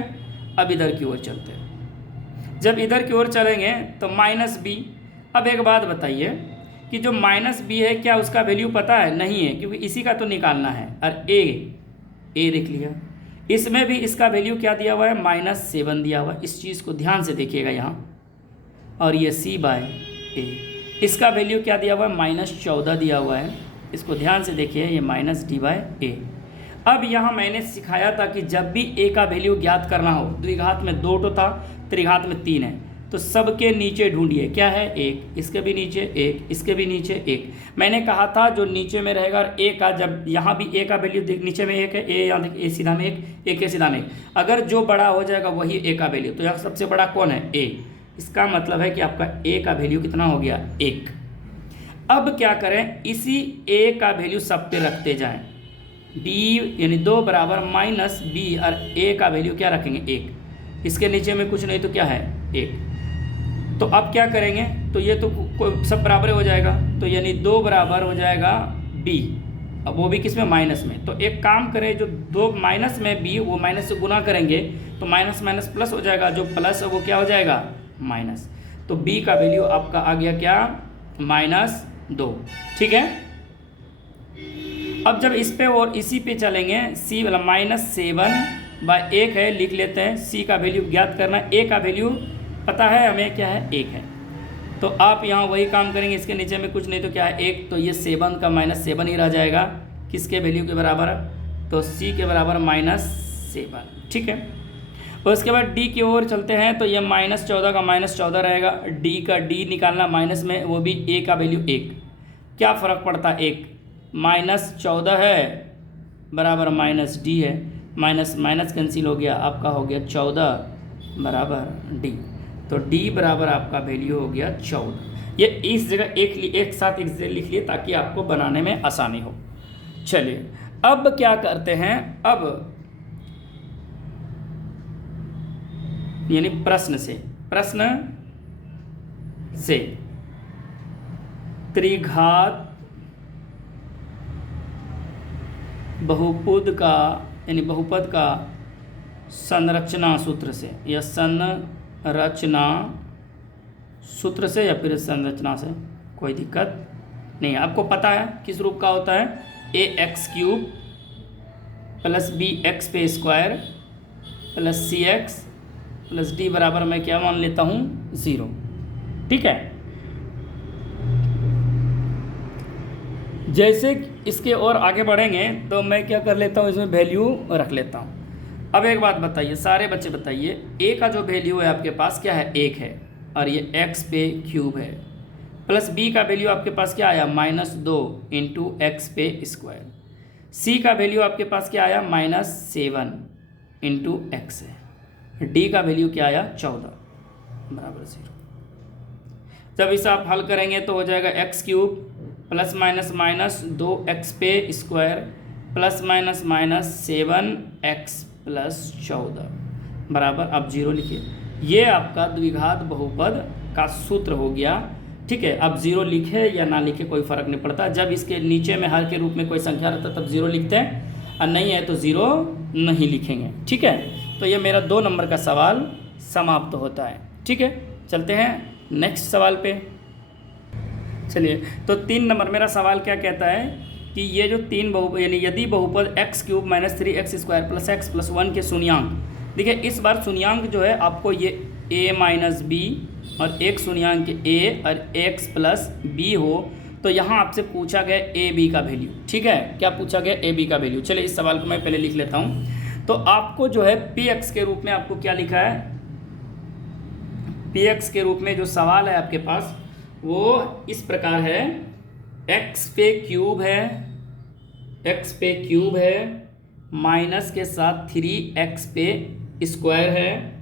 अब इधर की ओर चलते हैं। जब इधर की ओर चलेंगे तो -b। अब एक बात बताइए कि जो -b है क्या उसका वैल्यू पता है, नहीं है, क्योंकि इसी का तो निकालना है। और a लिख लिया, इसमें भी इसका वैल्यू क्या दिया हुआ है, -7 दिया हुआ है। इस चीज़ को ध्यान से देखिएगा यहाँ। और ये c/a, इसका वैल्यू क्या दिया हुआ है, -14 दिया हुआ है। इसको ध्यान से देखिए, ये -d/a। अब यहाँ मैंने सिखाया था कि जब भी a का वैल्यू ज्ञात करना हो, द्विघात में 2 तो था, त्रिघात में 3 है, तो सबके नीचे ढूंढिए, क्या है, 1, इसके भी नीचे 1, इसके भी नीचे 1। मैंने कहा था जो नीचे में रहेगा और a का, जब यहाँ भी a का वैल्यू देख, नीचे में 1 है, a यहाँ देख, a सीधा में 1 है सीधा में 1, अगर जो बड़ा हो जाएगा वही a का वैल्यू। तो यहाँ सबसे बड़ा कौन है, a। इसका मतलब है कि आपका a का वैल्यू कितना हो गया, 1। अब क्या करें, इसी a का वैल्यू सब पे रखते जाएँ, b यानी 2 बराबर -b और a का वैल्यू क्या रखेंगे, 1। इसके नीचे में कुछ नहीं तो क्या है, 1। तो अब क्या करेंगे, तो ये तो सब बराबर हो जाएगा, तो यानी 2 बराबर हो जाएगा b, अब वो भी किस में, माइनस में। तो एक काम करें, जो 2 माइनस में b, वो माइनस से गुना करेंगे तो माइनस माइनस प्लस हो जाएगा, जो प्लस है वो क्या हो जाएगा, माइनस। तो b का वैल्यू आपका आ गया क्या, -2, ठीक है। अब जब इस पे और इसी पे चलेंगे, c वाला -7/1 है, लिख लेते हैं। c का वैल्यू ज्ञात करना, a का वैल्यू पता है हमें क्या है, 1 है। तो आप यहाँ वही काम करेंगे, इसके नीचे में कुछ नहीं तो क्या है, 1, तो ये 7 का -7 ही रह जाएगा, किसके वैल्यू के बराबर, तो c के बराबर 7, ठीक है। और उसके बाद डी की ओर चलते हैं तो ये -14 का -14 रहेगा, डी का डी निकालना माइनस में, वो भी ए का वैल्यू 1, क्या फ़र्क पड़ता है 1, -14 है बराबर -d है, माइनस माइनस कैंसिल हो गया, आपका हो गया 14 बराबर d, तो d बराबर आपका वैल्यू हो गया 14। ये इस जगह एक साथ लिख लिए ताकि आपको बनाने में आसानी हो। चलिए अब क्या करते हैं, अब यानी प्रश्न से त्रिघात बहुपद का यानी बहुपद का संरचना सूत्र से या संरचना सूत्र से या फिर संरचना से, कोई दिक्कत नहीं है। आपको पता है किस रूप का होता है, ax³ + bx² + cx + d बराबर मैं क्या मान लेता हूँ 0, ठीक है। जैसे इसके और आगे बढ़ेंगे तो मैं क्या कर लेता हूँ, इसमें वैल्यू रख लेता हूँ। अब एक बात बताइए सारे बच्चे, बताइए a का जो वैल्यू है आपके पास क्या है 1 है, और ये x³ है, प्लस b का वैल्यू आपके पास क्या आया -2 × x², c का वैल्यू आपके पास क्या आया -7 × x है, d का वैल्यू क्या आया 14 बराबर 0। जब इसे आप हल करेंगे तो हो जाएगा x³ + - 2x² + - 7x + 14 बराबर, अब 0 लिखिए। ये आपका द्विघात बहुपद का सूत्र हो गया, ठीक है। अब 0 लिखे या ना लिखे कोई फ़र्क नहीं पड़ता, जब इसके नीचे में हर के रूप में कोई संख्या रहता तब 0 लिखते हैं, और नहीं है तो 0 नहीं लिखेंगे, ठीक है। तो ये मेरा 2 नंबर का सवाल समाप्त होता है, ठीक है। चलते हैं नेक्स्ट सवाल पे। चलिए तो 3 नंबर मेरा सवाल क्या कहता है कि ये जो 3 बहुपद यानी यदि बहुपद x³ - 3x² + x + 1 के शून्यांक, देखिए इस बार शून्यांक जो है आपको ये a - b और एक शून्यांक a और x + b हो, तो यहाँ आपसे पूछा गया a b का वैल्यू, ठीक है। क्या पूछा गया a b का वैल्यू। चलिए इस सवाल को मैं पहले लिख लेता हूँ। तो आपको जो है px के रूप में आपको क्या लिखा है, px के रूप में जो सवाल है आपके पास वो इस प्रकार है, x³ है, माइनस के साथ 3x² है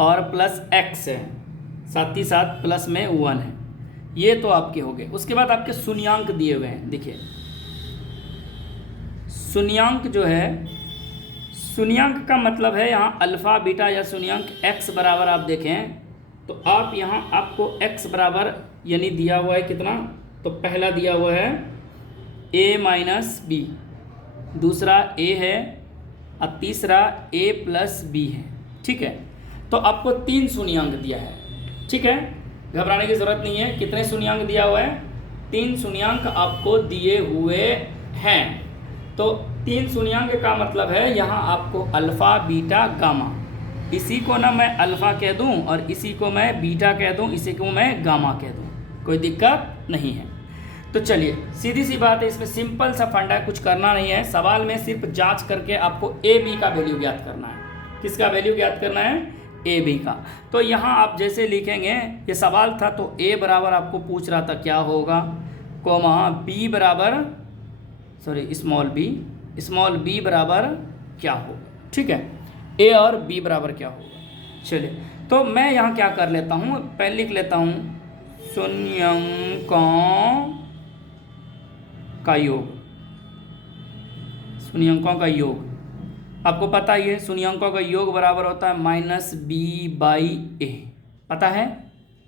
और प्लस x है, साथ ही साथ प्लस में 1 है। ये तो आपके हो गए। उसके बाद आपके शून्यांक दिए हुए हैं, देखिए शून्यांक जो है, शून्यांक का मतलब है यहाँ अल्फ़ा बीटा या शून्यांक x बराबर आप देखें तो आप यहाँ आपको x बराबर यानी दिया हुआ है कितना, तो पहला दिया हुआ है a - b, दूसरा a है और तीसरा a + b है, ठीक है। तो आपको 3 शून्यांक दिया है, ठीक है, घबराने की ज़रूरत नहीं है। कितने शून्यांक दिया हुआ है, 3 शून्यांक आपको दिए हुए हैं। तो 3 शून्यांक का मतलब है यहाँ आपको अल्फ़ा बीटा गामा, इसी को ना मैं अल्फ़ा कह दूं और इसी को मैं बीटा कह दूं, इसी को मैं गामा कह दूं, कोई दिक्कत नहीं है। तो चलिए सीधी सी बात है, इसमें सिंपल सा फंडा है, कुछ करना नहीं है। सवाल में सिर्फ जांच करके आपको a b का वैल्यू ज्ञात करना है। किसका वैल्यू ज्ञात करना है, a b का। तो यहाँ आप जैसे लिखेंगे, ये सवाल था तो a बराबर आपको पूछ रहा था क्या होगा, कोमा b बराबर स्मॉल b बराबर क्या होगा, ठीक है, a और b बराबर क्या होगा। चलिए तो मैं यहाँ क्या कर लेता हूँ, पहले लिख लेता हूँ शून्यांकों का योग। आपको पता ही है शून्यांकों का योग बराबर होता है -b/a, पता है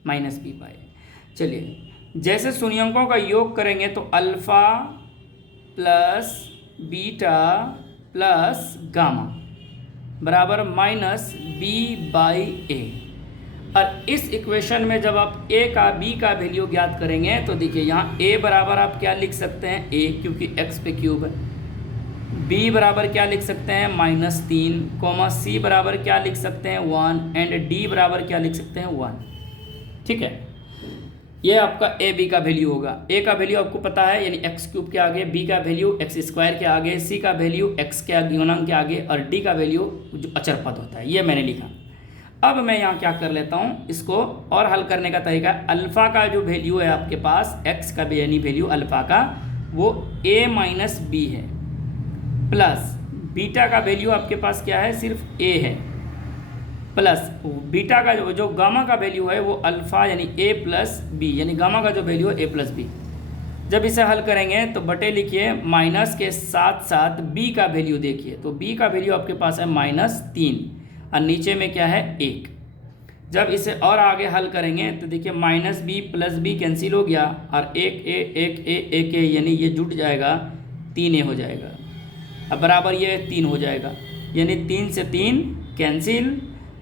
-b/a। चलिए जैसे शून्यांकों का योग करेंगे तो alpha plus beta plus gamma बराबर -b/a। और इस इक्वेशन में जब आप a का b का वैल्यू ज्ञात करेंगे तो देखिए यहाँ a बराबर आप क्या लिख सकते हैं, a क्योंकि x पे क्यूब है, b बराबर क्या लिख सकते हैं -3, c बराबर क्या लिख सकते हैं 1 एंड d बराबर क्या लिख सकते हैं 1, ठीक है। ये आपका ए बी का वैल्यू होगा। ए का वैल्यू आपको पता है यानी एक्स क्यूब के आगे, बी का वैल्यू एक्स स्क्वायर के आगे, सी का वैल्यू एक्स के गुणन के आगे और डी का वैल्यू जो अचर पद होता है, ये मैंने लिखा। अब मैं यहाँ क्या कर लेता हूँ, इसको और हल करने का तरीका, अल्फ़ा का जो वैल्यू है आपके पास, एक्स का यानी वैल्यू अल्फ़ा का, वो a माइनस बी है, प्लस बीटा का वैल्यू आपके पास क्या है, सिर्फ a है, प्लस बीटा का जो गामा का वैल्यू है वो अल्फ़ा यानी a प्लस बी, यानी गामा का जो वैल्यू है a प्लस बी। जब इसे हल करेंगे तो बटे लिखिए माइनस के साथ साथ b का वैल्यू देखिए, तो b का वैल्यू आपके पास है -3 और नीचे में क्या है 1। जब इसे और आगे हल करेंगे तो देखिए minus B plus B cancel हो गया और एक ए यानी ये जुट जाएगा, 3a हो जाएगा, अब बराबर ये 3 हो जाएगा, यानी 3 से 3 कैंसिल,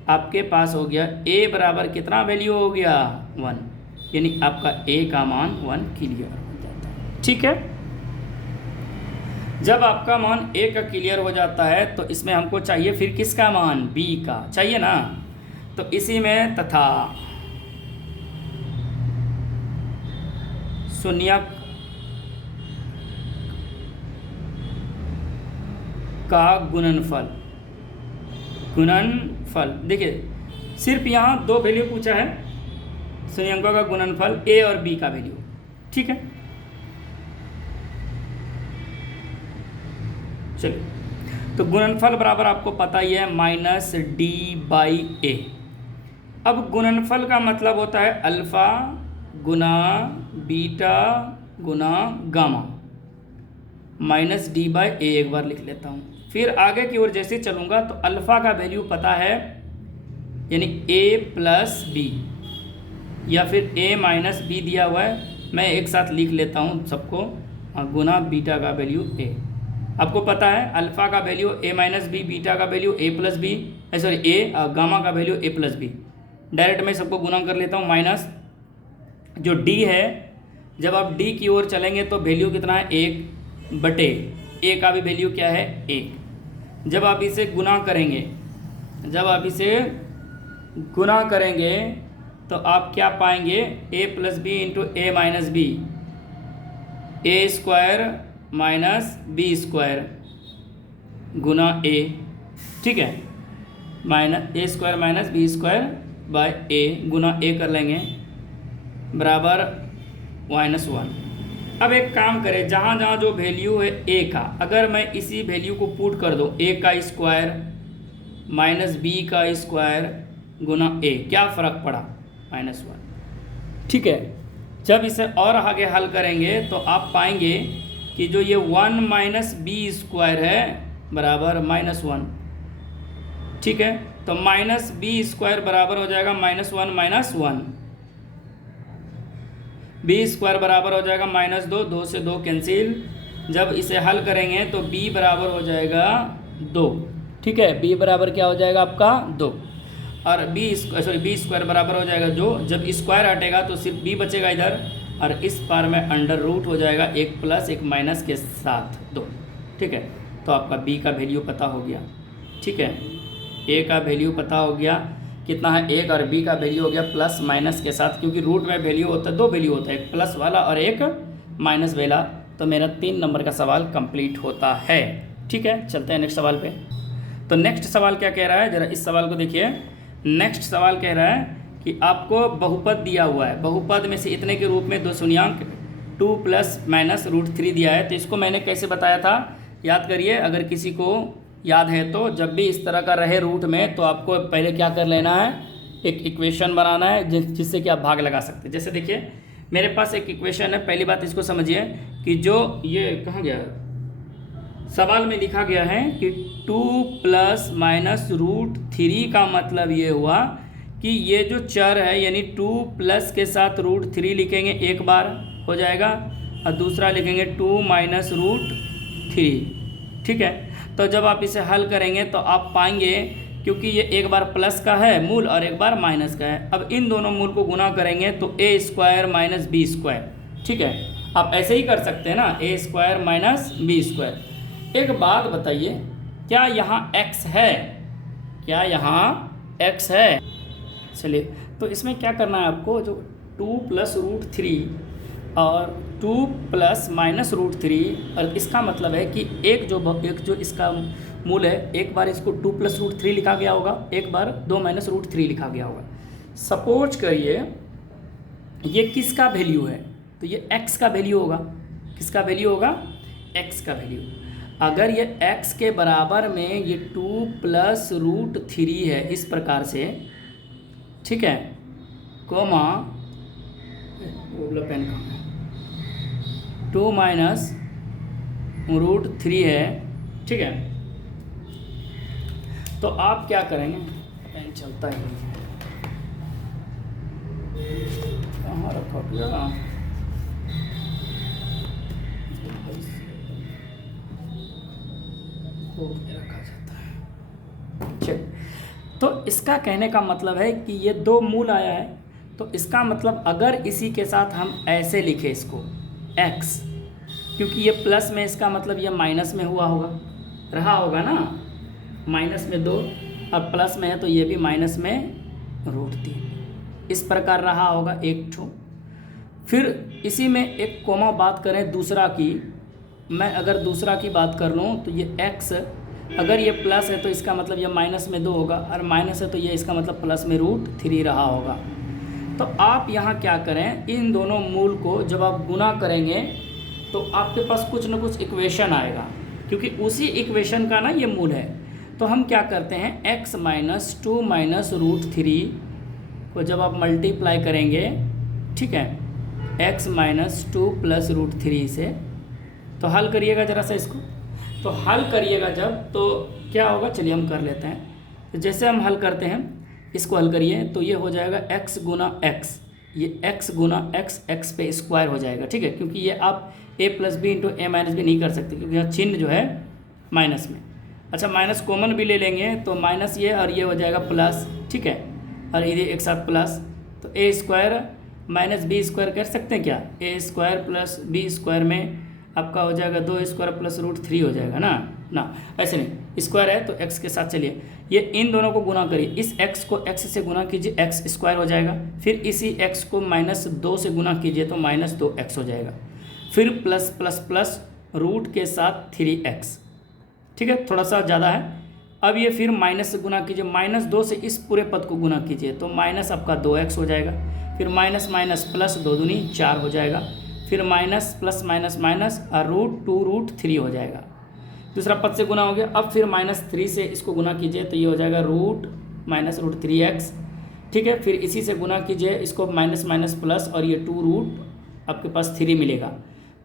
आपके पास हो गया a बराबर कितना वैल्यू हो गया 1, यानी आपका a का मान 1 क्लियर हो जाता है। ठीक है, जब आपका मान a का क्लियर हो जाता है तो इसमें हमको चाहिए फिर किसका मान, b का चाहिए ना, तो इसी में तथा शून्यक का गुणनफल देखिए सिर्फ यहाँ 2 वैल्यू पूछा है, शून्यंकों का गुणनफल a और b का वैल्यू। ठीक है, चलिए तो गुणनफल बराबर आपको पता ही है -d/a। अब गुणनफल का मतलब होता है अल्फ़ा गुना बीटा गुना गामा, -d/a एक बार लिख लेता हूँ। फिर आगे की ओर जैसे चलूँगा तो अल्फ़ा का वैल्यू पता है यानी a प्लस बी या फिर a माइनस बी दिया हुआ है, मैं एक साथ लिख लेता हूँ सबको, गुना बीटा का वैल्यू a। आपको पता है अल्फ़ा का value a minus B, beta का value a plus B, sorry a, gamma का value a plus B. Direct मैं सबको गुना कर लेता हूँ, माइनस जो d है, जब आप d की ओर चलेंगे तो वैल्यू कितना है 1 बटे a का भी वैल्यू क्या है 1। जब आप इसे गुना करेंगे तो आप क्या पाएंगे, a plus B into a minus B, a square minus B square गुना a। ठीक है, a square minus B square by a गुना a कर लेंगे बराबर -1। अब एक काम करें, जहाँ जहाँ जो वैल्यू है a का, अगर मैं इसी वैल्यू को पुट कर दूँ, a का स्क्वायर माइनस b का स्क्वायर गुना a, क्या फ़र्क पड़ा -1। ठीक है, जब इसे और आगे हल करेंगे तो आप पाएंगे कि जो ये 1 माइनस बी स्क्वायर है बराबर -1। ठीक है, तो माइनस बी स्क्वायर बराबर हो जाएगा -1 बी स्क्वायर बराबर हो जाएगा -2, 2 से 2 कैंसिल। जब इसे हल करेंगे तो b बराबर हो जाएगा 2। ठीक है, b बराबर क्या हो जाएगा आपका 2 और बी स्क्वायर बराबर हो जाएगा जो, जब स्क्वायर हटेगा तो सिर्फ b बचेगा इधर और इस पार में अंडर रूट हो जाएगा 1 प्लस 1 माइनस के साथ 2। ठीक है, तो आपका b का वैल्यू पता हो गया। ठीक है, a का वैल्यू पता हो गया कितना है 1 और b का वैल्यू हो गया प्लस माइनस के साथ, क्योंकि रूट में वैल्यू होता है, 2 वैल्यू होता है, एक प्लस वाला और एक माइनस वाला। तो मेरा 3 नंबर का सवाल कंप्लीट होता है। ठीक है, चलते हैं नेक्स्ट सवाल पे। तो नेक्स्ट सवाल क्या कह रहा है, ज़रा इस सवाल को देखिए। नेक्स्ट सवाल कह रहा है कि आपको बहुपद दिया हुआ है, बहुपद में से इतने के रूप में 2 शून्यांक 2 प्लस माइनस √3 दिया है। तो इसको मैंने कैसे बताया था, याद करिए, अगर किसी को याद है तो जब भी इस तरह का रहे रूट में तो आपको पहले क्या कर लेना है, एक इक्वेशन बनाना है जिससे कि आप भाग लगा सकते हैं। जैसे देखिए मेरे पास एक इक्वेशन है, पहली बात इसको समझिए कि जो ये कहाँ गया, सवाल में लिखा गया है कि 2 प्लस माइनस √3 का मतलब ये हुआ कि ये जो चर है यानी 2 प्लस के साथ √3 लिखेंगे एक बार हो जाएगा और दूसरा लिखेंगे 2 माइनस √3। ठीक है, तो जब आप इसे हल करेंगे तो आप पाएंगे, क्योंकि ये एक बार प्लस का है मूल और एक बार माइनस का है, अब इन दोनों मूल को गुना करेंगे तो a square minus B square. ठीक है, आप ऐसे ही कर सकते हैं ना, a square minus B square. एक बात बताइए, क्या यहाँ x है, क्या यहाँ x है? चलिए, तो इसमें क्या करना है आपको, जो 2+√3 और 2+-√3, और इसका मतलब है कि एक जो इसका मूल है, एक बार इसको 2+√3 लिखा गया होगा, एक बार 2-√3 लिखा गया होगा। सपोज करिए ये किसका वैल्यू है, तो ये x का वैल्यू होगा। किसका वैल्यू होगा? x का वैल्यू। अगर ये x के बराबर में ये 2+√3 है इस प्रकार से, ठीक है, कोमा पेन का 2-√3 है, ठीक है, तो आप क्या करेंगे? पेन चलता ही नहीं है, कहाँ रखा गया? रखा जाता है। चल, तो इसका कहने का मतलब है कि ये 2 मूल आया है, तो इसका मतलब अगर इसी के साथ हम ऐसे लिखें इसको x, क्योंकि ये प्लस में, इसका मतलब ये माइनस में हुआ होगा, रहा होगा ना, माइनस में 2 और प्लस में है तो ये भी माइनस में √3, इस प्रकार रहा होगा एक ठो। फिर इसी में एक कोमा बात करें दूसरा की, मैं अगर दूसरा की बात कर लूँ तो ये x, अगर ये प्लस है तो इसका मतलब ये माइनस में 2 होगा, और माइनस है तो ये इसका मतलब प्लस में √3 रहा होगा। तो आप यहाँ क्या करें, इन दोनों मूल को जब आप गुना करेंगे तो आपके पास कुछ न कुछ इक्वेशन आएगा, क्योंकि उसी इक्वेशन का ना ये मूल है। तो हम क्या करते हैं, x - 2 - √3 को जब आप मल्टीप्लाई करेंगे, ठीक है, x - 2 + √3 से, तो हल करिएगा ज़रा सा इसको। तो हल करिएगा जब, तो क्या होगा, चलिए हम कर लेते हैं। तो जैसे हम हल करते हैं, इसको हल करिए तो ये हो जाएगा x गुना x, ये x गुना x, x पे स्क्वायर हो जाएगा, ठीक है, क्योंकि ये आप a + b × a - b नहीं कर सकते, क्योंकि यहाँ चिन्ह जो है माइनस में। अच्छा, माइनस कॉमन भी ले लेंगे तो माइनस ये और ये हो जाएगा प्लस, ठीक है, और ये एक साथ प्लस, तो a² - b² कर सकते हैं क्या, a² + b² में आपका हो जाएगा 2² + √3 हो जाएगा ना, ऐसे नहीं, स्क्वायर है तो x के साथ चलिए, ये इन दोनों को गुना करिए, इस x को x से गुना कीजिए, x² हो जाएगा, फिर इसी x को -2 से गुना कीजिए तो -2x हो जाएगा, फिर प्लस प्लस प्लस रूट के साथ 3x, ठीक है, थोड़ा सा ज़्यादा है। अब ये फिर माइनस से गुना कीजिए, -2 से इस पूरे पद को गुना कीजिए तो माइनस आपका 2x हो जाएगा, फिर माइनस माइनस प्लस 2 दूनी 4 हो जाएगा, फिर माइनस प्लस माइनस माइनस और √2√3 हो जाएगा, दूसरा पद से गुना हो गया। अब फिर -3 से इसको गुना कीजिए तो ये हो जाएगा √-√3x, ठीक है, फिर इसी से गुना कीजिए इसको, माइनस माइनस प्लस, और ये 2 आपके पास 3 मिलेगा।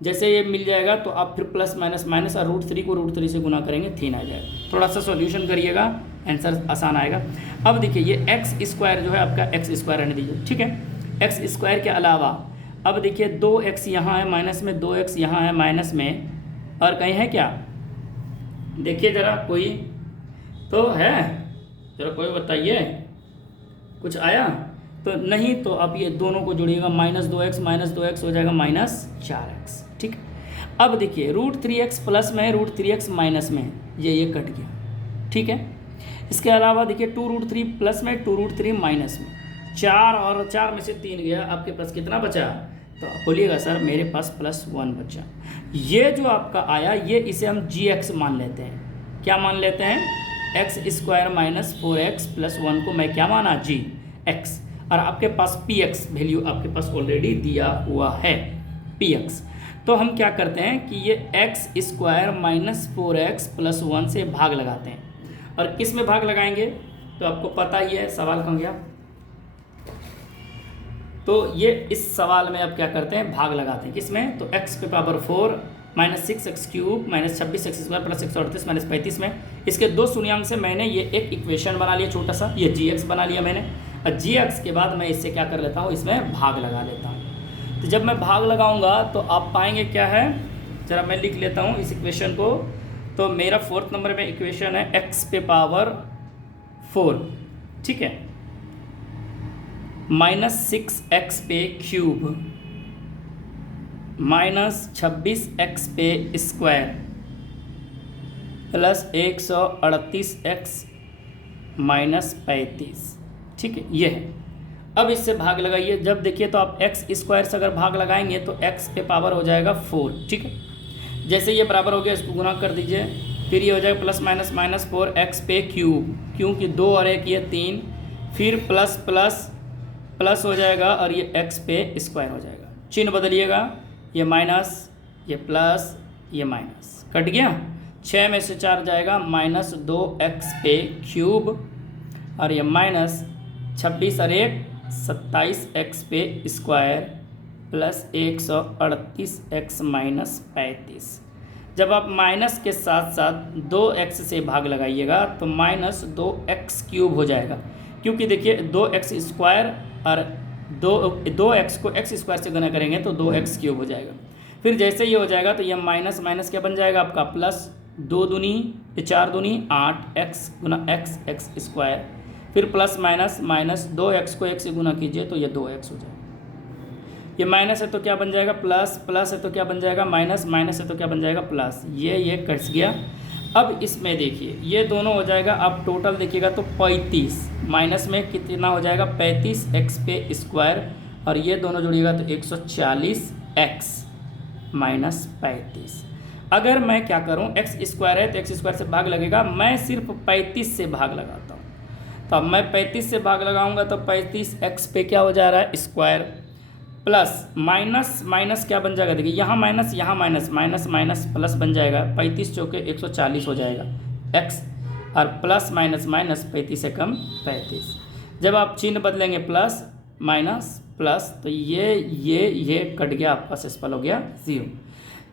जैसे ये मिल जाएगा तो आप फिर प्लस माइनस माइनस और √3 को √3 से गुना करेंगे, 3 आ जाएगा। थोड़ा सा सॉल्यूशन करिएगा, आंसर आसान आएगा। अब देखिए ये x² जो है आपका x² रहने दीजिए, ठीक है, x² के अलावा अब देखिए 2x यहाँ है माइनस में, 2x यहाँ है माइनस में, और कहीं है क्या, देखिए ज़रा कोई तो है, ज़रा कोई बताइए, कुछ आया तो नहीं, तो आप ये दोनों को जोड़िएगा, -2x हो जाएगा -4x, ठीक। अब देखिए √3x प्लस में है, √3x माइनस में है, ये कट गया, ठीक है। इसके अलावा देखिए 2√3 प्लस में, 2√3 माइनस में, 4 और 4 में से 3 गया, आपके पास कितना बचा, तो आप बोलिएगा सर मेरे पास +1 बचा। ये जो आपका आया ये इसे हम gx मान लेते हैं, क्या मान लेते हैं, x² - 4x + 1 को मैं क्या माना, gx, और आपके पास px वैल्यू आपके पास ऑलरेडी दिया हुआ है, px। तो हम क्या करते हैं कि ये x² - 4x + 1 से भाग लगाते हैं, और किस में भाग लगाएंगे तो आपको पता ही है, सवाल कहाँ गया, तो ये इस सवाल में अब क्या करते हैं, भाग लगाते हैं, किस में, तो x⁴ -6x³ -26x² + 138 -35 में, इसके 2 शून्यांक से मैंने ये एक इक्वेशन बना लिया छोटा सा, ये gx बना लिया मैंने, और gx के बाद मैं इससे क्या कर लेता हूँ, इसमें भाग लगा लेता हूँ। तो जब मैं भाग लगाऊंगा तो आप पाएंगे क्या है, जरा मैं लिख लेता हूँ इस इक्वेशन को। तो मेरा 4th नंबर में इक्वेशन है x⁴, ठीक है, -6x³ -26x² + 138x - 35, ठीक है, ये है। अब इससे भाग लगाइए, जब देखिए तो आप एक्स स्क्वायर से अगर भाग लगाएंगे तो एक्स पे पावर हो जाएगा 4, ठीक है। जैसे ये बराबर हो गया इसको गुना कर दीजिए, फिर ये हो जाएगा प्लस माइनस माइनस 4 एक्स पे क्यूब, क्योंकि 2 और 1 ये 3, फिर प्लस प्लस प्लस हो जाएगा और ये एक्स पे स्क्वायर हो जाएगा। चिन्ह बदलिएगा, ये माइनस, ये प्लस, ये माइनस, कट गया। 6 में से 4 जाएगा माइनस 2x पे क्यूब, और ये माइनस 26 और 1 27x पे स्क्वायर प्लस 138x माइनस 35। जब आप माइनस के साथ साथ 2x से भाग लगाइएगा तो माइनस 2x क्यूब हो जाएगा, क्योंकि देखिए 2x स्क्वायर और 2x को x स्क्वायर से गुना करेंगे तो 2x क्यूब हो जाएगा। फिर जैसे ये हो जाएगा तो ये माइनस माइनस क्या बन जाएगा आपका प्लस, 2 दूनी 4 दूनी 8x गुना x स्क्वायर, फिर प्लस माइनस माइनस 2x को 1 से गुना कीजिए तो ये 2x हो जाएगा। ये माइनस है तो क्या बन जाएगा प्लस, प्लस है तो क्या बन जाएगा माइनस, माइनस है तो क्या बन जाएगा प्लस, ये कट गया। अब इसमें देखिए ये दोनों हो जाएगा, अब टोटल देखिएगा तो 35, माइनस में कितना हो जाएगा 35x पे स्क्वायर, और ये दोनों जुड़िएगा तो 140x माइनस 35। अगर मैं क्या करूं, x स्क्वायर है तो x स्क्वायर से भाग लगेगा, मैं सिर्फ 35 से भाग लगाता हूं, तो अब मैं 35 से भाग लगाऊंगा तो 35x पे क्या हो जा रहा है स्क्वायर, प्लस माइनस माइनस क्या बन जाएगा, देखिए यहाँ माइनस यहाँ माइनस, माइनस माइनस प्लस बन जाएगा, 35 चौके 140 हो जाएगा x, और प्लस माइनस माइनस 35 से कम 35। जब आप चिन्ह बदलेंगे प्लस माइनस प्लस तो ये कट गया, आपका शेषफल हो गया 0।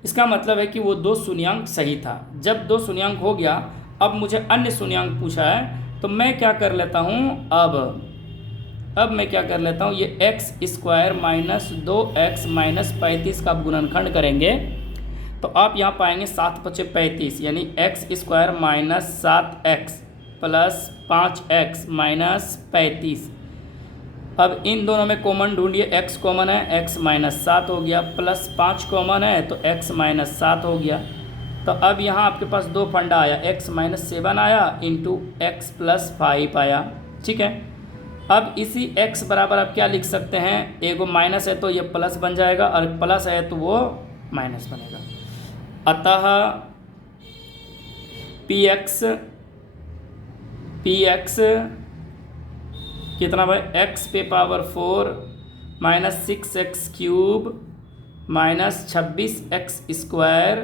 इसका मतलब है कि वो 2 शून्यांक सही था। जब 2 शून्यांक हो गया, अब मुझे अन्य शून्यांक पूछा है, तो मैं क्या कर लेता हूँ, अब मैं क्या कर लेता हूँ, ये x square minus 2x minus 35 का आप गुणनखंड करेंगे तो आप यहाँ पाएंगे 7 × 5 = 35, यानी x square minus 7x plus 5x minus 35। अब इन दोनों में कॉमन ढूंढिए, x कॉमन है, x माइनस 7 हो गया, प्लस 5 कॉमन है तो x माइनस 7 हो गया। तो अब यहाँ आपके पास 2 फंडा आया, x माइनस 7 आया इंटू x प्लस 5 आया, ठीक है। अब इसी x बराबर आप क्या लिख सकते हैं, एगो माइनस है तो ये प्लस बन जाएगा और प्लस है तो वो माइनस बनेगा। अतः px कितना भाई, x पे power 4 minus 6x cube minus 26x square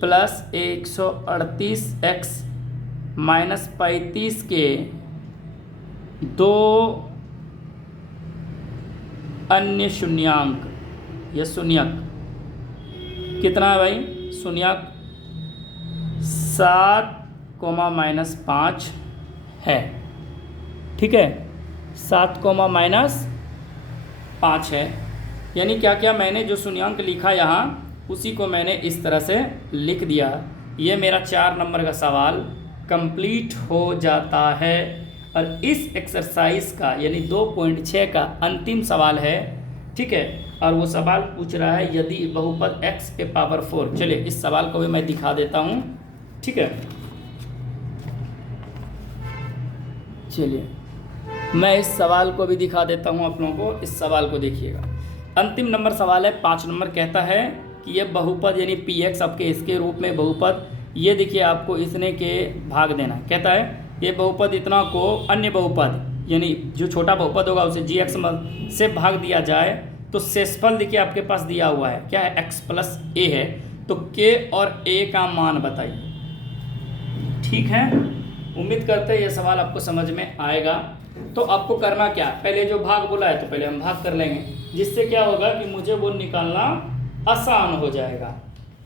plus 138x minus 35 के 2 अन्य शून्यांक, यह शून्यक कितना है भाई, शून्यक 7, -5 है, ठीक है, 7, -5 है। यानी क्या क्या मैंने जो शून्यांक लिखा यहाँ उसी को मैंने इस तरह से लिख दिया। ये मेरा 4 नंबर का सवाल कंप्लीट हो जाता है। और इस एक्सरसाइज का यानी 2.6 का अंतिम सवाल है, ठीक है। और वो सवाल पूछ रहा है यदि बहुपद x पे पावर 4, चलिए इस सवाल को भी मैं दिखा देता हूँ, ठीक है। चलिए मैं इस सवाल को भी दिखा देता हूँ आप लोगों को। इस सवाल को देखिएगा, अंतिम नंबर सवाल है 5 नंबर। कहता है कि ये बहुपद यानी px आपके इसके रूप में बहुपद, ये देखिए आपको इतने के भाग देना। कहता है ये बहुपद इतना को अन्य बहुपद यानी जो छोटा बहुपद होगा उसे gx से भाग दिया जाए तो शेषफल देखिए आपके पास दिया हुआ है, क्या है, x प्लस a है, तो k और a का मान बताइए, ठीक है। उम्मीद करते हैं ये सवाल आपको समझ में आएगा। तो आपको करना क्या, पहले जो भाग बोला है तो पहले हम भाग कर लेंगे, जिससे क्या होगा कि मुझे वो निकालना आसान हो जाएगा,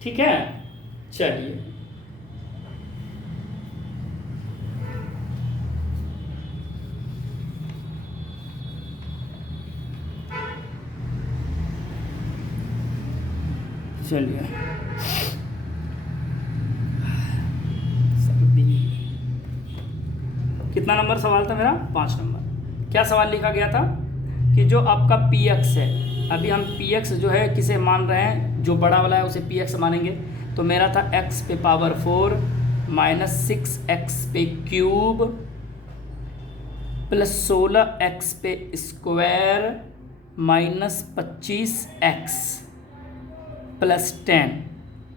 ठीक है। चलिए चलिए कितना नंबर सवाल था मेरा, 5 नंबर। क्या सवाल लिखा गया था कि जो आपका px है, अभी हम px जो है किसे मान रहे हैं, जो बड़ा वाला है उसे px मानेंगे। तो मेरा था x पे पावर 4 माइनस 6x पे क्यूब प्लस 16x पे स्क्वायर माइनस 25x प्लस 10।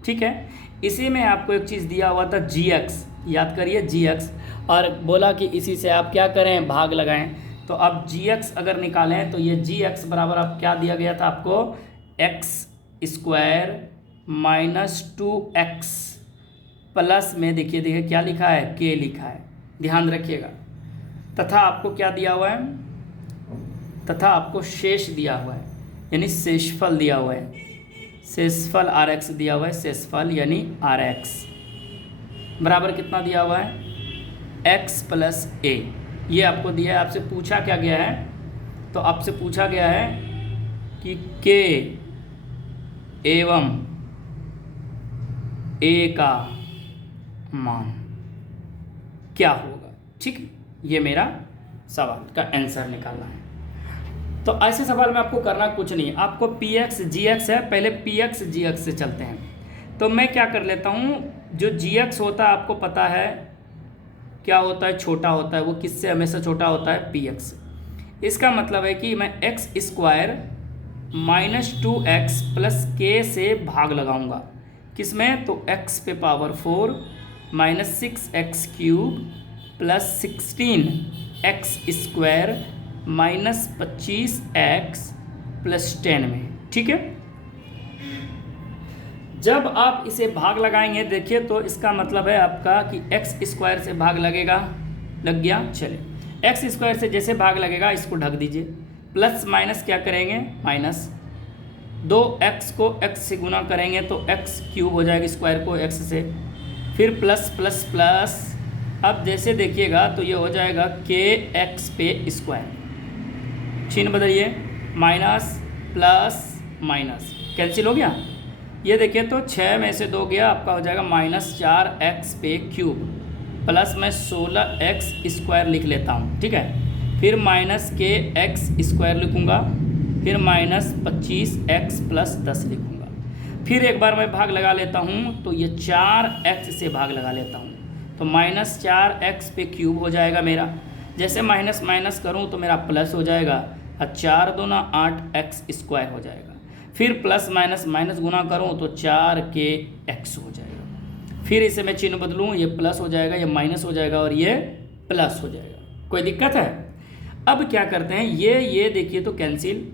ठीक है, इसी में आपको एक चीज़ दिया हुआ था gx, याद करिए gx, और बोला कि इसी से आप क्या करें, भाग लगाएं। तो अब gx अगर निकालें तो ये gx बराबर आप क्या दिया गया था आपको, x square minus 2x plus में देखिए क्या लिखा है, k लिखा है, ध्यान रखिएगा। तथा आपको क्या दिया हुआ है, तथा आपको शेष दिया हुआ है, यानी शेषफल दिया हुआ है, शेषफल rx दिया हुआ है, शेषफल यानी rx बराबर कितना दिया हुआ है, x प्लस a। ये आपको दिया है। आपसे पूछा क्या गया है, तो आपसे पूछा गया है कि k एवं a का मान क्या होगा। ठीक, ये मेरा सवाल का आंसर निकालना है। तो ऐसे सवाल में आपको करना कुछ नहीं, आपको px gx है, पहले px gx से चलते हैं। तो मैं क्या कर लेता हूँ, जो gx होता है आपको पता है क्या होता है, छोटा होता है, वो किससे हमेशा छोटा होता है, px से। इसका मतलब है कि मैं x square minus 2x plus k से भाग लगाऊंगा, किसमें, तो x पे power 4 minus 6x cube plus 16x square minus 25x plus 10 में। ठीक है, जब आप इसे भाग लगाएंगे देखिए तो इसका मतलब है आपका कि x स्क्वायर से भाग लगेगा, लग गया। चलिए x स्क्वायर से जैसे भाग लगेगा इसको ढक दीजिए, प्लस माइनस क्या करेंगे, माइनस 2x को x से गुना करेंगे तो x क्यूब हो जाएगा, स्क्वायर को x से, फिर प्लस प्लस प्लस, अब जैसे देखिएगा तो ये हो जाएगा kx पे स्क्वायर, चिन्ह बदलिए, माइनस प्लस माइनस कैंसिल हो गया। ये देखिए तो 6 में से 2 गया, आपका हो जाएगा माइनस 4x पे क्यूब प्लस में 16x स्क्वायर लिख लेता हूँ। ठीक है, फिर माइनस kx स्क्वायर लिखूँगा, फिर माइनस 25x प्लस 10 लिखूँगा, फिर एक बार मैं भाग लगा लेता हूँ तो ये 4x से भाग लगा लेता हूँ, तो माइनस 4x पे क्यूब हो जाएगा मेरा। जैसे माइनस माइनस करूँ तो मेरा प्लस हो जाएगा, और 4 दूना 8x स्क्वायर हो जाएगा, फिर प्लस माइनस माइनस गुना करूँ तो 4kx हो जाएगा, फिर इसे मैं चिन्ह बदलूँ, ये प्लस हो जाएगा, ये माइनस हो जाएगा और ये प्लस हो जाएगा। कोई दिक्कत है? अब क्या करते हैं, ये देखिए तो कैंसिल,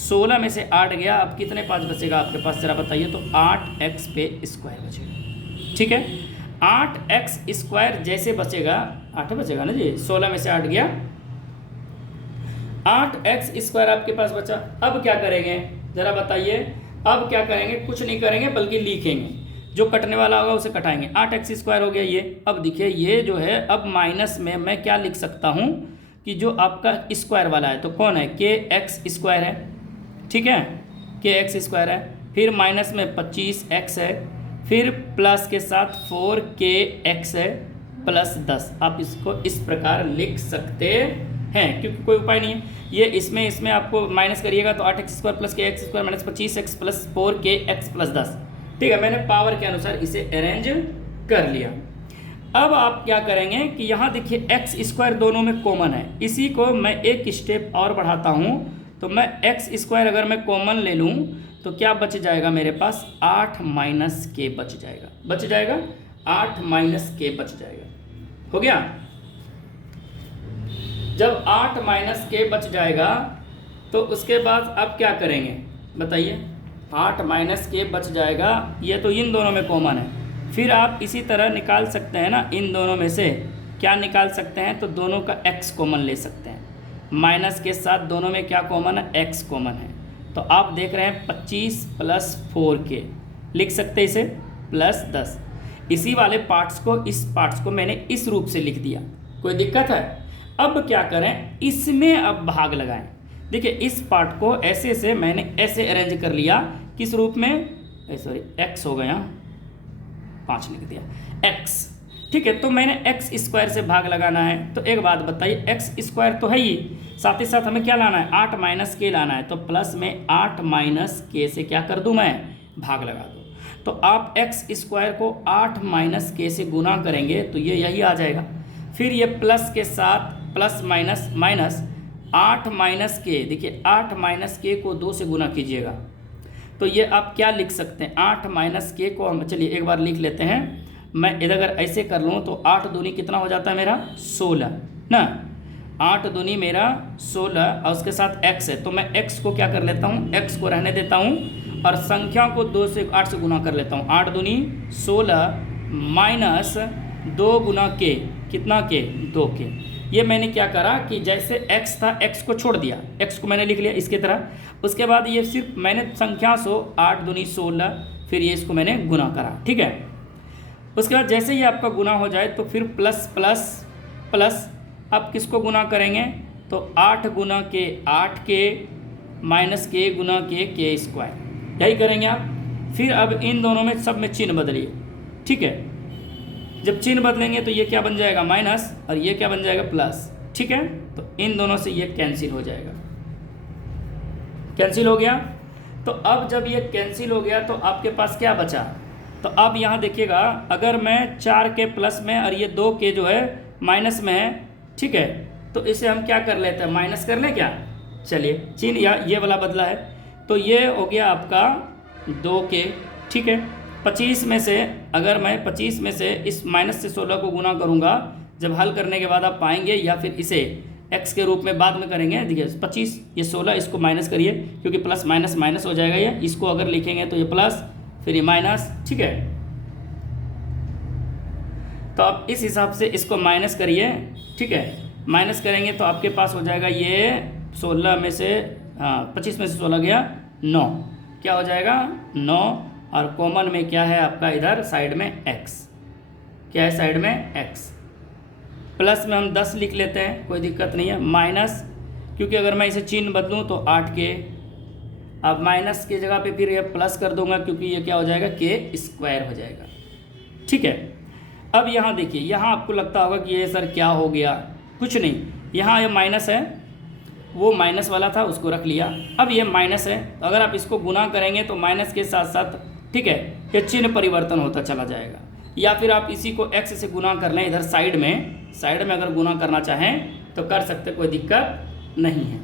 16 में से 8 गया, अब कितने 5 बचेगा आपके पास, जरा बताइए, तो 8x पे स्क्वायर बचेगा। ठीक है, 8x स्क्वायर जैसे बचेगा, 8 बचेगा ना जी, 16 में से 8 गया, 8x स्क्वायर आपके पास बचा। अब क्या करेंगे ज़रा बताइए, अब क्या करेंगे, कुछ नहीं करेंगे बल्कि लिखेंगे, जो कटने वाला होगा उसे कटाएंगे। 8x स्क्वायर हो गया ये। अब देखिए ये जो है, अब माइनस में मैं क्या लिख सकता हूँ कि जो आपका स्क्वायर वाला है तो कौन है, kx स्क्वायर है। ठीक है, kx स्क्वायर है, फिर माइनस में 25x है, फिर प्लस के साथ 4kx है प्लस 10। आप इसको इस प्रकार लिख सकते हैं, क्योंकि कोई उपाय नहीं है। ये इसमें आपको माइनस करिएगा तो 8x square plus kx square minus 25x plus 4kx plus 10। ठीक है, मैंने पावर के अनुसार इसे अरेंज कर लिया। अब आप क्या करेंगे कि यहाँ देखिए x स्क्वायर दोनों में कॉमन है, इसी को मैं एक स्टेप और बढ़ाता हूँ, तो मैं x स्क्वायर अगर मैं कॉमन ले लूँ तो क्या बच जाएगा मेरे पास, 8 माइनस k बच जाएगा, 8 माइनस k बच जाएगा। हो गया, जब 8 माइनस k बच जाएगा तो उसके बाद अब क्या करेंगे बताइए, 8 माइनस k बच जाएगा, ये तो इन दोनों में कॉमन है। फिर आप इसी तरह निकाल सकते हैं ना, इन दोनों में से क्या निकाल सकते हैं, तो दोनों का x कॉमन ले सकते हैं, माइनस के साथ दोनों में क्या कॉमन है, x कॉमन है। तो आप देख रहे हैं 25 प्लस 4k लिख सकते हैं इसे, प्लस 10। इसी वाले पार्ट्स को, इस पार्ट्स को मैंने इस रूप से लिख दिया, कोई दिक्कत है? अब क्या करें, इसमें अब भाग लगाएं। देखिए इस पार्ट को ऐसे से मैंने ऐसे अरेंज कर लिया, किस रूप में, सॉरी x हो गया, 5 लिख दिया, x। ठीक है, तो मैंने x स्क्वायर से भाग लगाना है। तो एक बात बताइए, x स्क्वायर तो है ही, साथ ही साथ हमें क्या लाना है, 8 माइनस k लाना है। तो प्लस में 8 माइनस k से क्या कर दूं मैं, भाग लगा दूं। तो आप x स्क्वायर को 8 माइनस k से गुना करेंगे तो ये यही आ जाएगा। फिर ये प्लस के साथ प्लस माइनस माइनस 8 माइनस के, देखिए 8 माइनस के को 2 से गुना कीजिएगा तो ये आप क्या लिख सकते हैं, 8 माइनस के को हम चलिए एक बार लिख लेते हैं। मैं इधर अगर ऐसे कर लूँ तो 8 दूनी कितना हो जाता है मेरा 16 ना, 8 दूनी मेरा 16 और उसके साथ x है तो मैं x को क्या कर लेता हूँ, x को रहने देता हूँ और संख्या को 2 से 8 से गुना कर लेता हूँ। 8 दूनी 16 माइनस 2 गुना के, कितना के 2 के। ये मैंने क्या करा कि जैसे x था x को छोड़ दिया, x को मैंने लिख लिया इसके तरह। उसके बाद ये सिर्फ मैंने संख्या 8 दूनी 16 फिर ये इसको मैंने गुना करा, ठीक है। उसके बाद जैसे ही आपका गुना हो जाए तो फिर प्लस प्लस प्लस, आप किसको गुना करेंगे तो 8 गुना के 8 के माइनस के गुना के स्क्वायर, यही करेंगे आप। फिर अब इन दोनों में सब में चिन्ह बदलिए, ठीक है। जब चिन्ह बदलेंगे तो ये क्या बन जाएगा माइनस और ये क्या बन जाएगा प्लस, ठीक है। तो इन दोनों से ये कैंसिल हो जाएगा, कैंसिल हो गया। तो अब जब ये कैंसिल हो गया तो आपके पास क्या बचा, तो अब यहाँ देखिएगा अगर मैं 4 के प्लस में और ये 2 के जो है माइनस में है, ठीक है, तो इसे हम क्या कर लेते हैं माइनस कर लें क्या, चलिए चिन्ह या ये वाला बदला है तो ये हो गया आपका 2 के, ठीक है। 25 में से अगर मैं 25 में से इस माइनस से 16 को गुना करूँगा, जब हल करने के बाद आप पाएंगे या फिर इसे x के रूप में बाद में करेंगे। देखिए 25 ये 16 इसको माइनस करिए क्योंकि प्लस माइनस माइनस हो जाएगा, ये इसको अगर लिखेंगे तो ये प्लस फिर ये माइनस, ठीक है। तो आप इस हिसाब से इसको माइनस करिए, ठीक है। माइनस करेंगे तो आपके पास हो जाएगा ये 16 में से 25 में से 16 गया 9, क्या हो जाएगा 9 और कॉमन में क्या है आपका इधर साइड में x, क्या है साइड में x। प्लस में हम 10 लिख लेते हैं, कोई दिक्कत नहीं है। माइनस क्योंकि अगर मैं इसे चिन्ह बदलूँ तो 8 के, अब माइनस की जगह पे फिर ये प्लस कर दूंगा क्योंकि ये क्या हो जाएगा के स्क्वायर हो जाएगा, ठीक है। अब यहाँ देखिए, यहाँ आपको लगता होगा कि ये सर क्या हो गया, कुछ नहीं, यहाँ ये माइनस है, वो माइनस वाला था उसको रख लिया, अब ये माइनस है। अगर आप इसको गुना करेंगे तो माइनस के साथ साथ, ठीक है, ये चिन्ह परिवर्तन होता चला जाएगा। या फिर आप इसी को x से गुना कर लें इधर साइड में अगर गुना करना चाहें तो कर सकते, कोई दिक्कत नहीं है।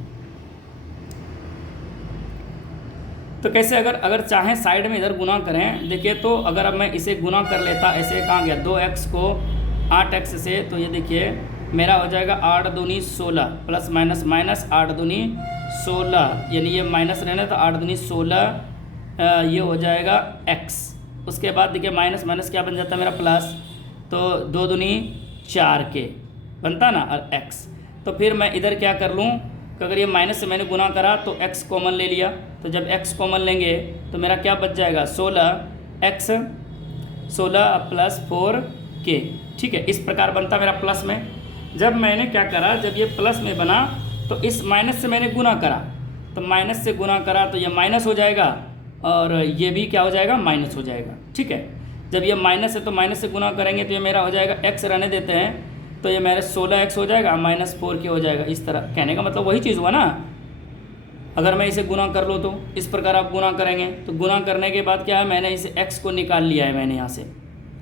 तो कैसे अगर चाहें साइड में इधर गुना करें, देखिए तो अगर अब मैं इसे गुना कर लेता, ऐसे कहाँ गया 2x को 8x से, तो ये देखिए मेरा हो जाएगा 8 दूनी 16 प्लस माइनस माइनस 8 दूनी 16, यानी ये माइनस रहना तो 8 दूनी 16 ये हो जाएगा x। उसके बाद देखिए माइनस माइनस क्या बन जाता है मेरा प्लस, तो 2 दूनी 4 के बनता ना और x। तो फिर मैं इधर क्या कर लूँ कि अगर ये माइनस से मैंने गुना करा तो x कॉमन ले लिया, तो जब x कॉमन लेंगे तो मेरा क्या बच जाएगा 16x 16 प्लस 4k, ठीक है। इस प्रकार बनता मेरा प्लस में। जब मैंने क्या करा, जब ये प्लस में बना तो इस माइनस से मैंने गुना करा, तो माइनस से गुना करा तो ये माइनस हो जाएगा और ये भी क्या हो जाएगा माइनस हो जाएगा, ठीक है। जब ये माइनस है तो माइनस से गुना करेंगे तो ये मेरा हो जाएगा x रहने देते हैं, तो ये मेरे 16x हो जाएगा माइनस 4k हो जाएगा। इस तरह कहने का मतलब वही चीज़ हुआ ना, अगर मैं इसे गुना कर लूँ तो इस प्रकार आप गुना करेंगे। तो गुना करने के बाद क्या है, मैंने इसे x को निकाल लिया है मैंने यहाँ से,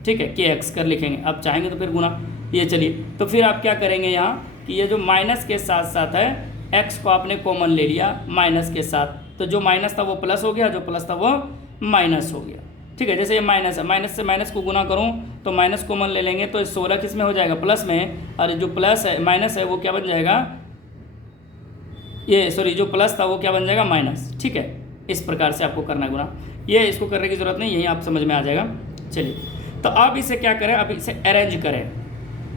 ठीक है, kx कर लिखेंगे। आप चाहेंगे तो फिर गुना, ये चलिए। तो फिर आप क्या करेंगे यहाँ कि ये जो माइनस के साथ साथ है x को आपने कॉमन ले लिया माइनस के साथ, तो जो माइनस था वो प्लस हो गया, जो प्लस था वो माइनस हो गया, ठीक है। जैसे ये माइनस है, माइनस से माइनस को गुना करूँ तो माइनस कॉमन ले लेंगे तो 16 किस में हो जाएगा प्लस में, और जो प्लस है माइनस है वो क्या बन जाएगा, ये सॉरी जो प्लस था वो क्या बन जाएगा माइनस, ठीक है। इस प्रकार से आपको करना गुना, ये इसको करने की ज़रूरत नहीं, यही आप समझ में आ जाएगा। चलिए तो अब इसे क्या करें, अब इसे अरेंज करें।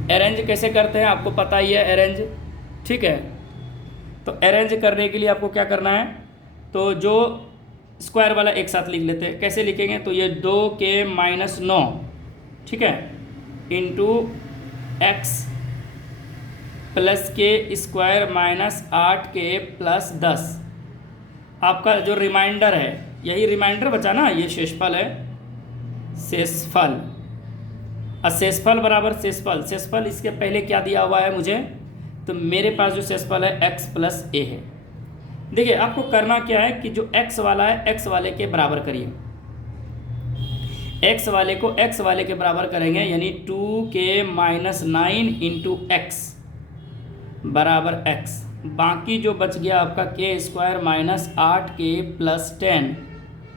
अरेंज कैसे करते हैं आपको पता ही है, अरेंज, ठीक है। तो अरेंज करने के लिए आपको क्या करना है, तो जो स्क्वायर वाला एक साथ लिख लेते हैं। कैसे लिखेंगे, तो ये 2k माइनस 9, ठीक है, इंटू x प्लस के स्क्वायर माइनस 8k प्लस 10। आपका जो रिमाइंडर है, यही रिमाइंडर बचा ना, ये शेषफल है, शेषफल। और शेषफल बराबर शेषफल, शेषफल इसके पहले क्या दिया हुआ है मुझे, तो मेरे पास जो शेषफल है x प्लस a है। देखिए आपको करना क्या है कि जो x वाला है x वाले के बराबर करिए, x वाले को x वाले के बराबर करेंगे, यानी 2k माइनस 9 इंटू एक्स, बराबर x, बाकी जो बच गया आपका के स्क्वायर माइनस 8k प्लस 10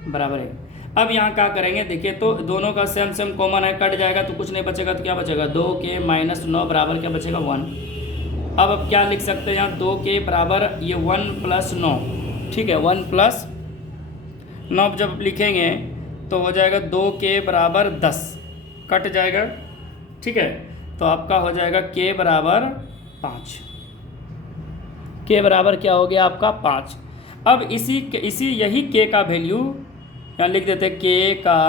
बराबर है। अब यहाँ क्या करेंगे देखिए, तो दोनों का सेम सेम कॉमन है, कट जाएगा तो कुछ नहीं बचेगा, तो क्या बचेगा 2k माइनस 9 बराबर क्या बचेगा 1। अब क्या लिख सकते हैं यहाँ 2k बराबर ये 1 प्लस 9, ठीक है 1 प्लस 9 जब लिखेंगे तो हो जाएगा 2k बराबर 10, कट जाएगा, ठीक है, तो आपका हो जाएगा k बराबर 5, k बराबर क्या हो गया आपका 5। अब इसी यही k का वैल्यू यहाँ लिख देते हैं, k का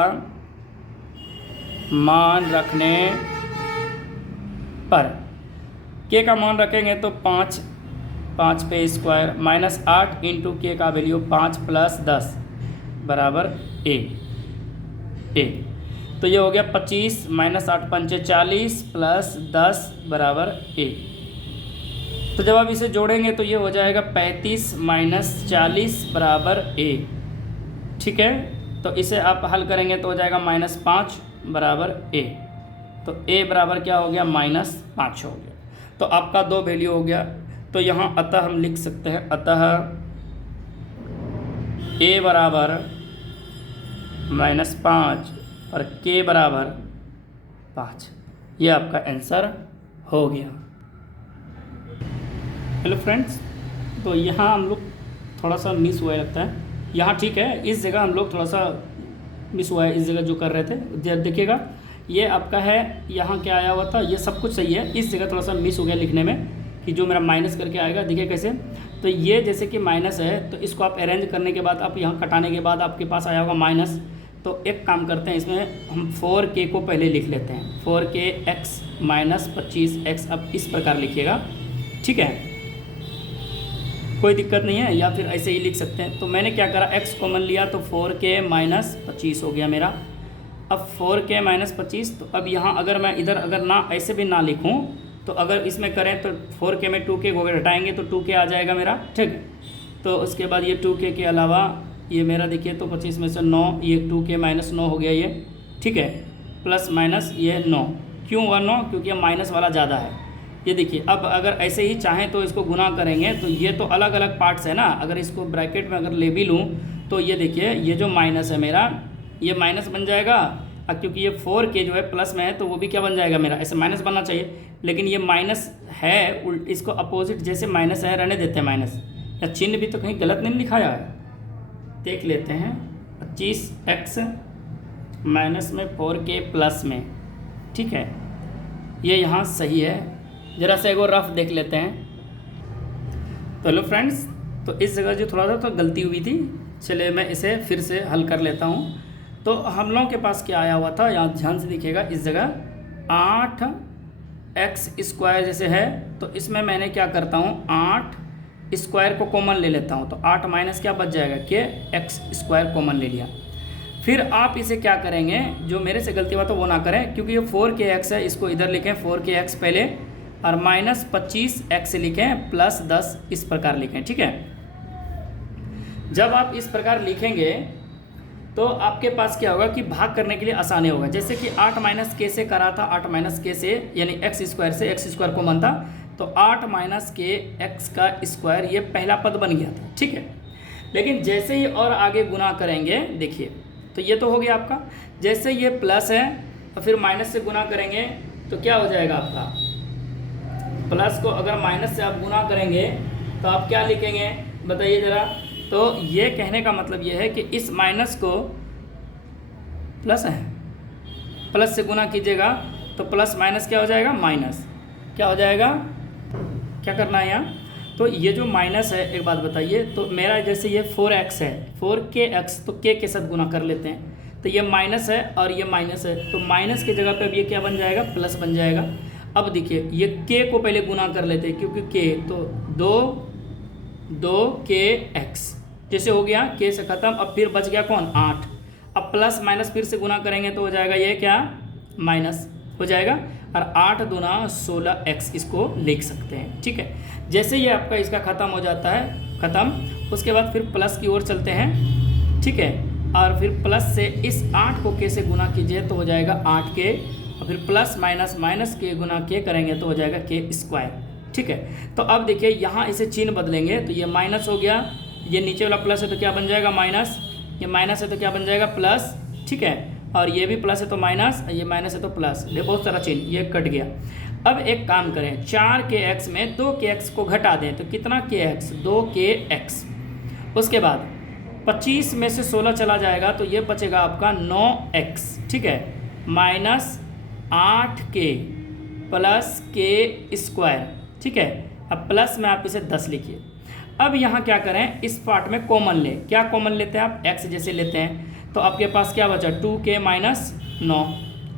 मान रखने पर, k का मान रखेंगे तो 5 पे स्क्वायर माइनस 8 इंटू के का वैल्यू 5 प्लस 10 बराबर a, तो ये हो गया 25 माइनस 8 पंचे 40 प्लस 10 बराबर a। तो जब आप इसे जोड़ेंगे तो ये हो जाएगा 35 माइनस 40 बराबर a, ठीक है, तो इसे आप हल करेंगे तो हो जाएगा -5 बराबर a, तो a बराबर क्या हो गया -5 हो गया। तो आपका 2 वैल्यू हो गया। तो यहाँ अतः हम लिख सकते हैं, अतः a बराबर -5 और k बराबर 5, ये आपका आंसर हो गया। हेलो फ्रेंड्स, तो यहाँ हम लोग थोड़ा सा मिस हुआ लगता है, यहाँ ठीक है, इस जगह हम लोग थोड़ा सा मिस हुआ है, इस जगह जो कर रहे थे देखिएगा, ये आपका है यहाँ क्या आया हुआ था, ये सब कुछ सही है, इस जगह थोड़ा सा मिस हो गया लिखने में कि जो मेरा माइनस करके आएगा, देखिए कैसे, तो ये जैसे कि माइनस है तो इसको आप अरेंज करने के बाद, आप यहाँ कटाने के बाद आपके पास आया होगा माइनस। तो एक काम करते हैं, इसमें हम 4k को पहले लिख लेते हैं, 4k x माइनस 25x, अब इस प्रकार लिखिएगा, ठीक है, कोई दिक्कत नहीं है, या फिर ऐसे ही लिख सकते हैं। तो मैंने क्या करा, x कॉमन लिया तो 4k माइनस 25 हो गया मेरा। अब 4k माइनस 25, तो अब यहाँ अगर मैं इधर अगर ना ऐसे भी ना लिखूँ, तो अगर इसमें करें तो 4k में 2k को घटाएंगे तो 2k आ जाएगा मेरा, ठीक। तो उसके बाद ये 2k के अलावा ये मेरा देखिए, तो 25 में से 9, ये 2k माइनस 9 हो गया ये, ठीक है, प्लस माइनस ये 9, क्यों हुआ 9, क्योंकि माइनस वाला ज़्यादा है। ये देखिए, अब अगर ऐसे ही चाहें तो इसको गुना करेंगे, तो ये तो अलग अलग पार्ट्स है ना, अगर इसको ब्रैकेट में अगर ले भी लूँ तो ये देखिए, ये जो माइनस है मेरा, ये माइनस बन जाएगा, अब क्योंकि ये 4k जो है प्लस में है तो वो भी क्या बन जाएगा मेरा, ऐसे माइनस बनना चाहिए, लेकिन ये माइनस है, इसको अपोजिट जैसे माइनस है रहने देते हैं माइनस, या चिन्ह भी तो कहीं गलत नहीं लिखाया है, देख लेते हैं, 25x माइनस में 4k प्लस में, ठीक है, ये यहाँ सही है, ज़रा सा एक और रफ देख लेते हैं। तो हेलो फ्रेंड्स, तो इस जगह जो थोड़ा सा तो गलती हुई थी, चलिए मैं इसे फिर से हल कर लेता हूँ। तो हम लोगों के पास क्या आया हुआ था, यहाँ ध्यान से देखिएगा, इस जगह 8x स्क्वायर जैसे है, तो इसमें मैंने क्या करता हूँ, 8 स्क्वायर को कॉमन ले लेता हूँ, तो 8 माइनस क्या बच जाएगा, कि x स्क्वायर कॉमन ले लिया। फिर आप इसे क्या करेंगे, जो मेरे से गलती हुआ तो वो ना करें, क्योंकि ये 4kx है, इसको इधर लिखें 4kx पहले, और माइनस 25x लिखें प्लस 10, इस प्रकार लिखें, ठीक है। जब आप इस प्रकार लिखेंगे तो आपके पास क्या होगा कि भाग करने के लिए आसानी होगा, जैसे कि 8 माइनस के से करा था, 8 माइनस के से यानी x स्क्वायर से, x स्क्वायर कॉमन था, तो 8 माइनस के x का स्क्वायर, ये पहला पद बन गया था, ठीक है। लेकिन जैसे ही और आगे गुना करेंगे, देखिए, तो ये तो हो गया आपका, जैसे ये प्लस है और फिर माइनस से गुना करेंगे तो क्या हो जाएगा आपका, प्लस को अगर माइनस से आप गुना करेंगे तो आप क्या लिखेंगे बताइए ज़रा। तो ये कहने का मतलब ये है कि इस माइनस को प्लस है, प्लस से गुना कीजिएगा तो प्लस माइनस क्या हो जाएगा, माइनस क्या हो जाएगा, क्या करना है यहाँ। तो ये जो माइनस है, एक बात बताइए, तो मेरा जैसे ये 4x है, 4kx, तो k के साथ गुना कर लेते हैं, तो ये माइनस है और ये माइनस है, तो माइनस की जगह पे अब ये क्या बन जाएगा, प्लस बन जाएगा। अब देखिए, ये k को पहले गुना कर लेते हैं, क्योंकि k तो 2kx जैसे हो गया, k से ख़त्म, अब फिर बच गया कौन, 8, अब प्लस माइनस फिर से गुना करेंगे तो हो जाएगा ये क्या, माइनस हो जाएगा, और 8 दूना 16x इसको लिख सकते हैं, ठीक है। जैसे ये आपका इसका ख़त्म हो जाता है, ख़त्म, उसके बाद फिर प्लस की ओर चलते हैं, ठीक है, और फिर प्लस से इस 8 को k से गुना कीजिए तो हो जाएगा 8k, और फिर प्लस माइनस माइनस के गुना k करेंगे तो हो जाएगा k स्क्वायर, ठीक है। तो अब देखिए यहाँ इसे चिन्ह बदलेंगे तो ये माइनस हो गया, ये नीचे वाला प्लस है तो क्या बन जाएगा माइनस, ये माइनस है तो क्या बन जाएगा प्लस, ठीक है। और ये भी प्लस है तो माइनस, ये माइनस है तो प्लस, ये बहुत सारा चिन्ह, ये कट गया। अब एक काम करें, 4kx में 2kx को घटा दें तो कितना kx, 2kx। उसके बाद 25 में से 16 चला जाएगा तो ये बचेगा आपका 9x, ठीक है, minus 8k plus k square, ठीक है। अब प्लस में आप इसे 10 लिखिए। अब यहाँ क्या करें, इस पार्ट में कॉमन लें, क्या कॉमन लेते हैं आप, x जैसे लेते हैं तो आपके पास क्या बचा 2k माइनस 9,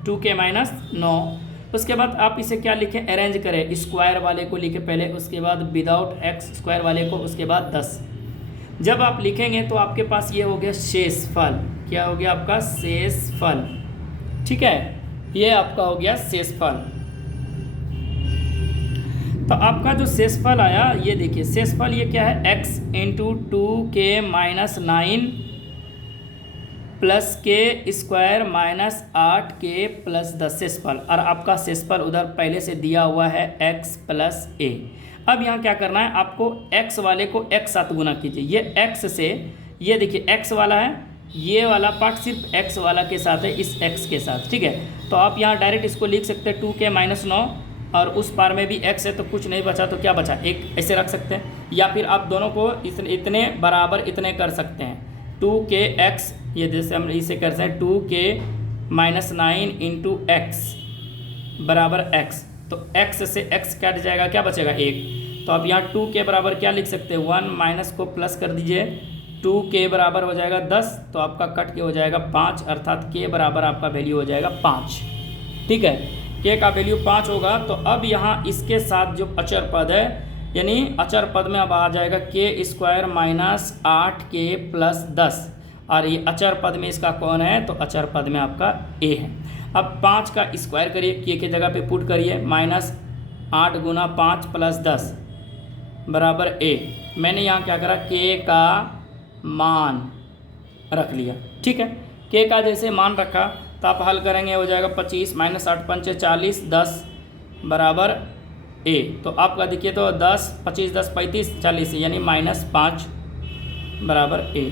2k माइनस 9। उसके बाद आप इसे क्या लिखें, अरेंज करें, स्क्वायर वाले को लिखे पहले, उसके बाद विदाउट x स्क्वायर वाले को, उसके बाद 10। जब आप लिखेंगे तो आपके पास ये हो गया शेषफल, क्या हो गया आपका शेषफल, ठीक है, ये आपका हो गया शेषफल। तो आपका जो शेषफल आया ये देखिए, शेषफल ये क्या है, x into 2k minus 9 plus के स्क्वायर माइनस 8k प्लस 10 शेषफल, और आपका शेषफल उधर पहले से दिया हुआ है x प्लस a। अब यहाँ क्या करना है, आपको x वाले को x साथ गुना कीजिए, ये x से, ये देखिए x वाला है, ये वाला पार्ट सिर्फ x वाला के साथ है, इस x के साथ, ठीक है। तो आप यहाँ डायरेक्ट इसको लिख सकते हैं 2k माइनस 9, और उस पार में भी x है तो कुछ नहीं बचा तो क्या बचा, एक, ऐसे रख सकते हैं। या फिर आप दोनों को इतने बराबर इतने कर सकते हैं, 2kx, ये जैसे हम इसे कर सकते हैं 2k माइनस 9 इंटू एक्स बराबर x, तो x से x कट जाएगा, क्या बचेगा 1। तो आप यहाँ 2k बराबर क्या लिख सकते हैं, 1 माइनस को प्लस कर दीजिए, 2k बराबर हो जाएगा 10, तो आपका कट के हो जाएगा 5, अर्थात k बराबर आपका वैल्यू हो जाएगा 5, ठीक है। k का वैल्यू 5 होगा। तो अब यहाँ इसके साथ जो अचर पद है, यानी अचर पद में अब आ जाएगा k square minus 8k plus 10, और ये अचर पद में इसका कौन है, तो अचर पद में आपका a है। अब 5 का स्क्वायर करिए, k की जगह पे पुट करिए, माइनस 8 गुना 5 प्लस 10 बराबर a। मैंने यहाँ क्या करा, k का मान रख लिया, ठीक है। k का जैसे मान रखा तो आप हल करेंगे, हो जाएगा 25 माइनस 8 पंचे 40 10 बराबर a। तो आपका देखिए तो 10 25 10 35 40, यानी माइनस 5 बराबर a,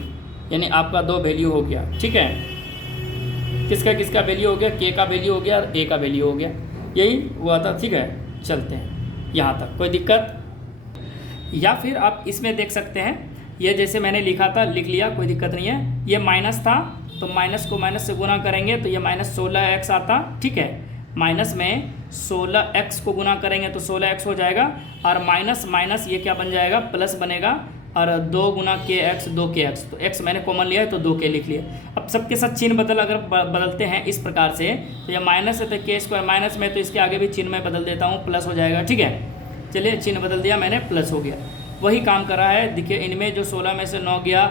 यानी आपका 2 वैल्यू हो गया, ठीक है। किसका किसका वैल्यू हो गया, k का वैल्यू हो गया और a का वैल्यू हो गया, यही हुआ था, ठीक है। चलते हैं यहाँ तक, कोई दिक्कत। या फिर आप इसमें देख सकते हैं, ये जैसे मैंने लिखा था लिख लिया, कोई दिक्कत नहीं है। ये माइनस था तो माइनस को माइनस से गुना करेंगे तो ये माइनस 16x आता, ठीक है। माइनस में 16x को गुना करेंगे तो 16x हो जाएगा, और माइनस माइनस ये क्या बन जाएगा, प्लस बनेगा, और 2 गुना kx 2kx, तो x मैंने कॉमन लिया है तो 2k लिख लिया। अब सबके साथ चिन्ह अगर बदलते हैं इस प्रकार से, तो ये माइनस है तो k स्क्वायर माइनस में, तो इसके आगे भी चिन्ह में बदल देता हूँ, प्लस हो जाएगा, ठीक है। चलिए चिन्ह बदल दिया मैंने, प्लस हो गया। वही काम कर रहा है, देखिए इनमें जो 16 में से 9 गया,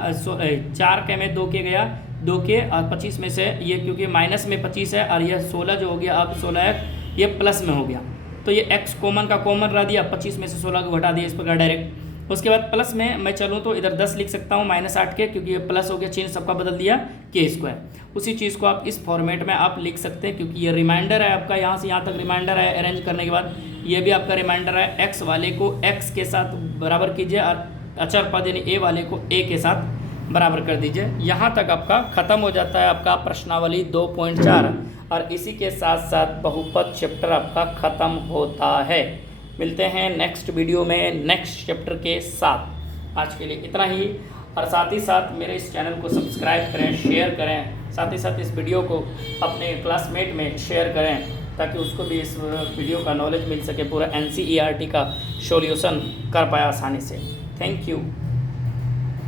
4 के में 2k गया, 2k, और 25 में से ये, क्योंकि माइनस में 25 है और ये 16 जो हो गया, अब 16x ये प्लस में हो गया, तो ये x कॉमन का कॉमन रह दिया, 25 में से 16 को घटा दिया इस प्रकार डायरेक्ट। उसके बाद प्लस में मैं चलूँ तो इधर 10 लिख सकता हूँ माइनस 8k, क्योंकि ये प्लस हो गया, चिन्ह सबका बदल दिया, k स्क्वायर। उसी चीज़ को आप इस फॉर्मेट में आप लिख सकते हैं, क्योंकि ये रिमाइंडर है आपका, यहाँ से यहाँ तक रिमाइंडर है, अरेंज करने के बाद ये भी आपका रिमाइंडर है। x वाले को x के साथ बराबर कीजिए, और अचर पद यानी a वाले को a के साथ बराबर कर दीजिए। यहाँ तक आपका ख़त्म हो जाता है आपका प्रश्नावली 2.4, और इसी के साथ साथ बहुपद चैप्टर आपका ख़त्म होता है। मिलते हैं नेक्स्ट वीडियो में नेक्स्ट चैप्टर के साथ। आज के लिए इतना ही, और साथ ही साथ मेरे इस चैनल को सब्सक्राइब करें, शेयर करें, साथ ही साथ इस वीडियो को अपने क्लासमेट में शेयर करें, ताकि उसको भी इस वीडियो का नॉलेज मिल सके, पूरा NCERT का सॉल्यूशन कर पाए आसानी से। Thank you.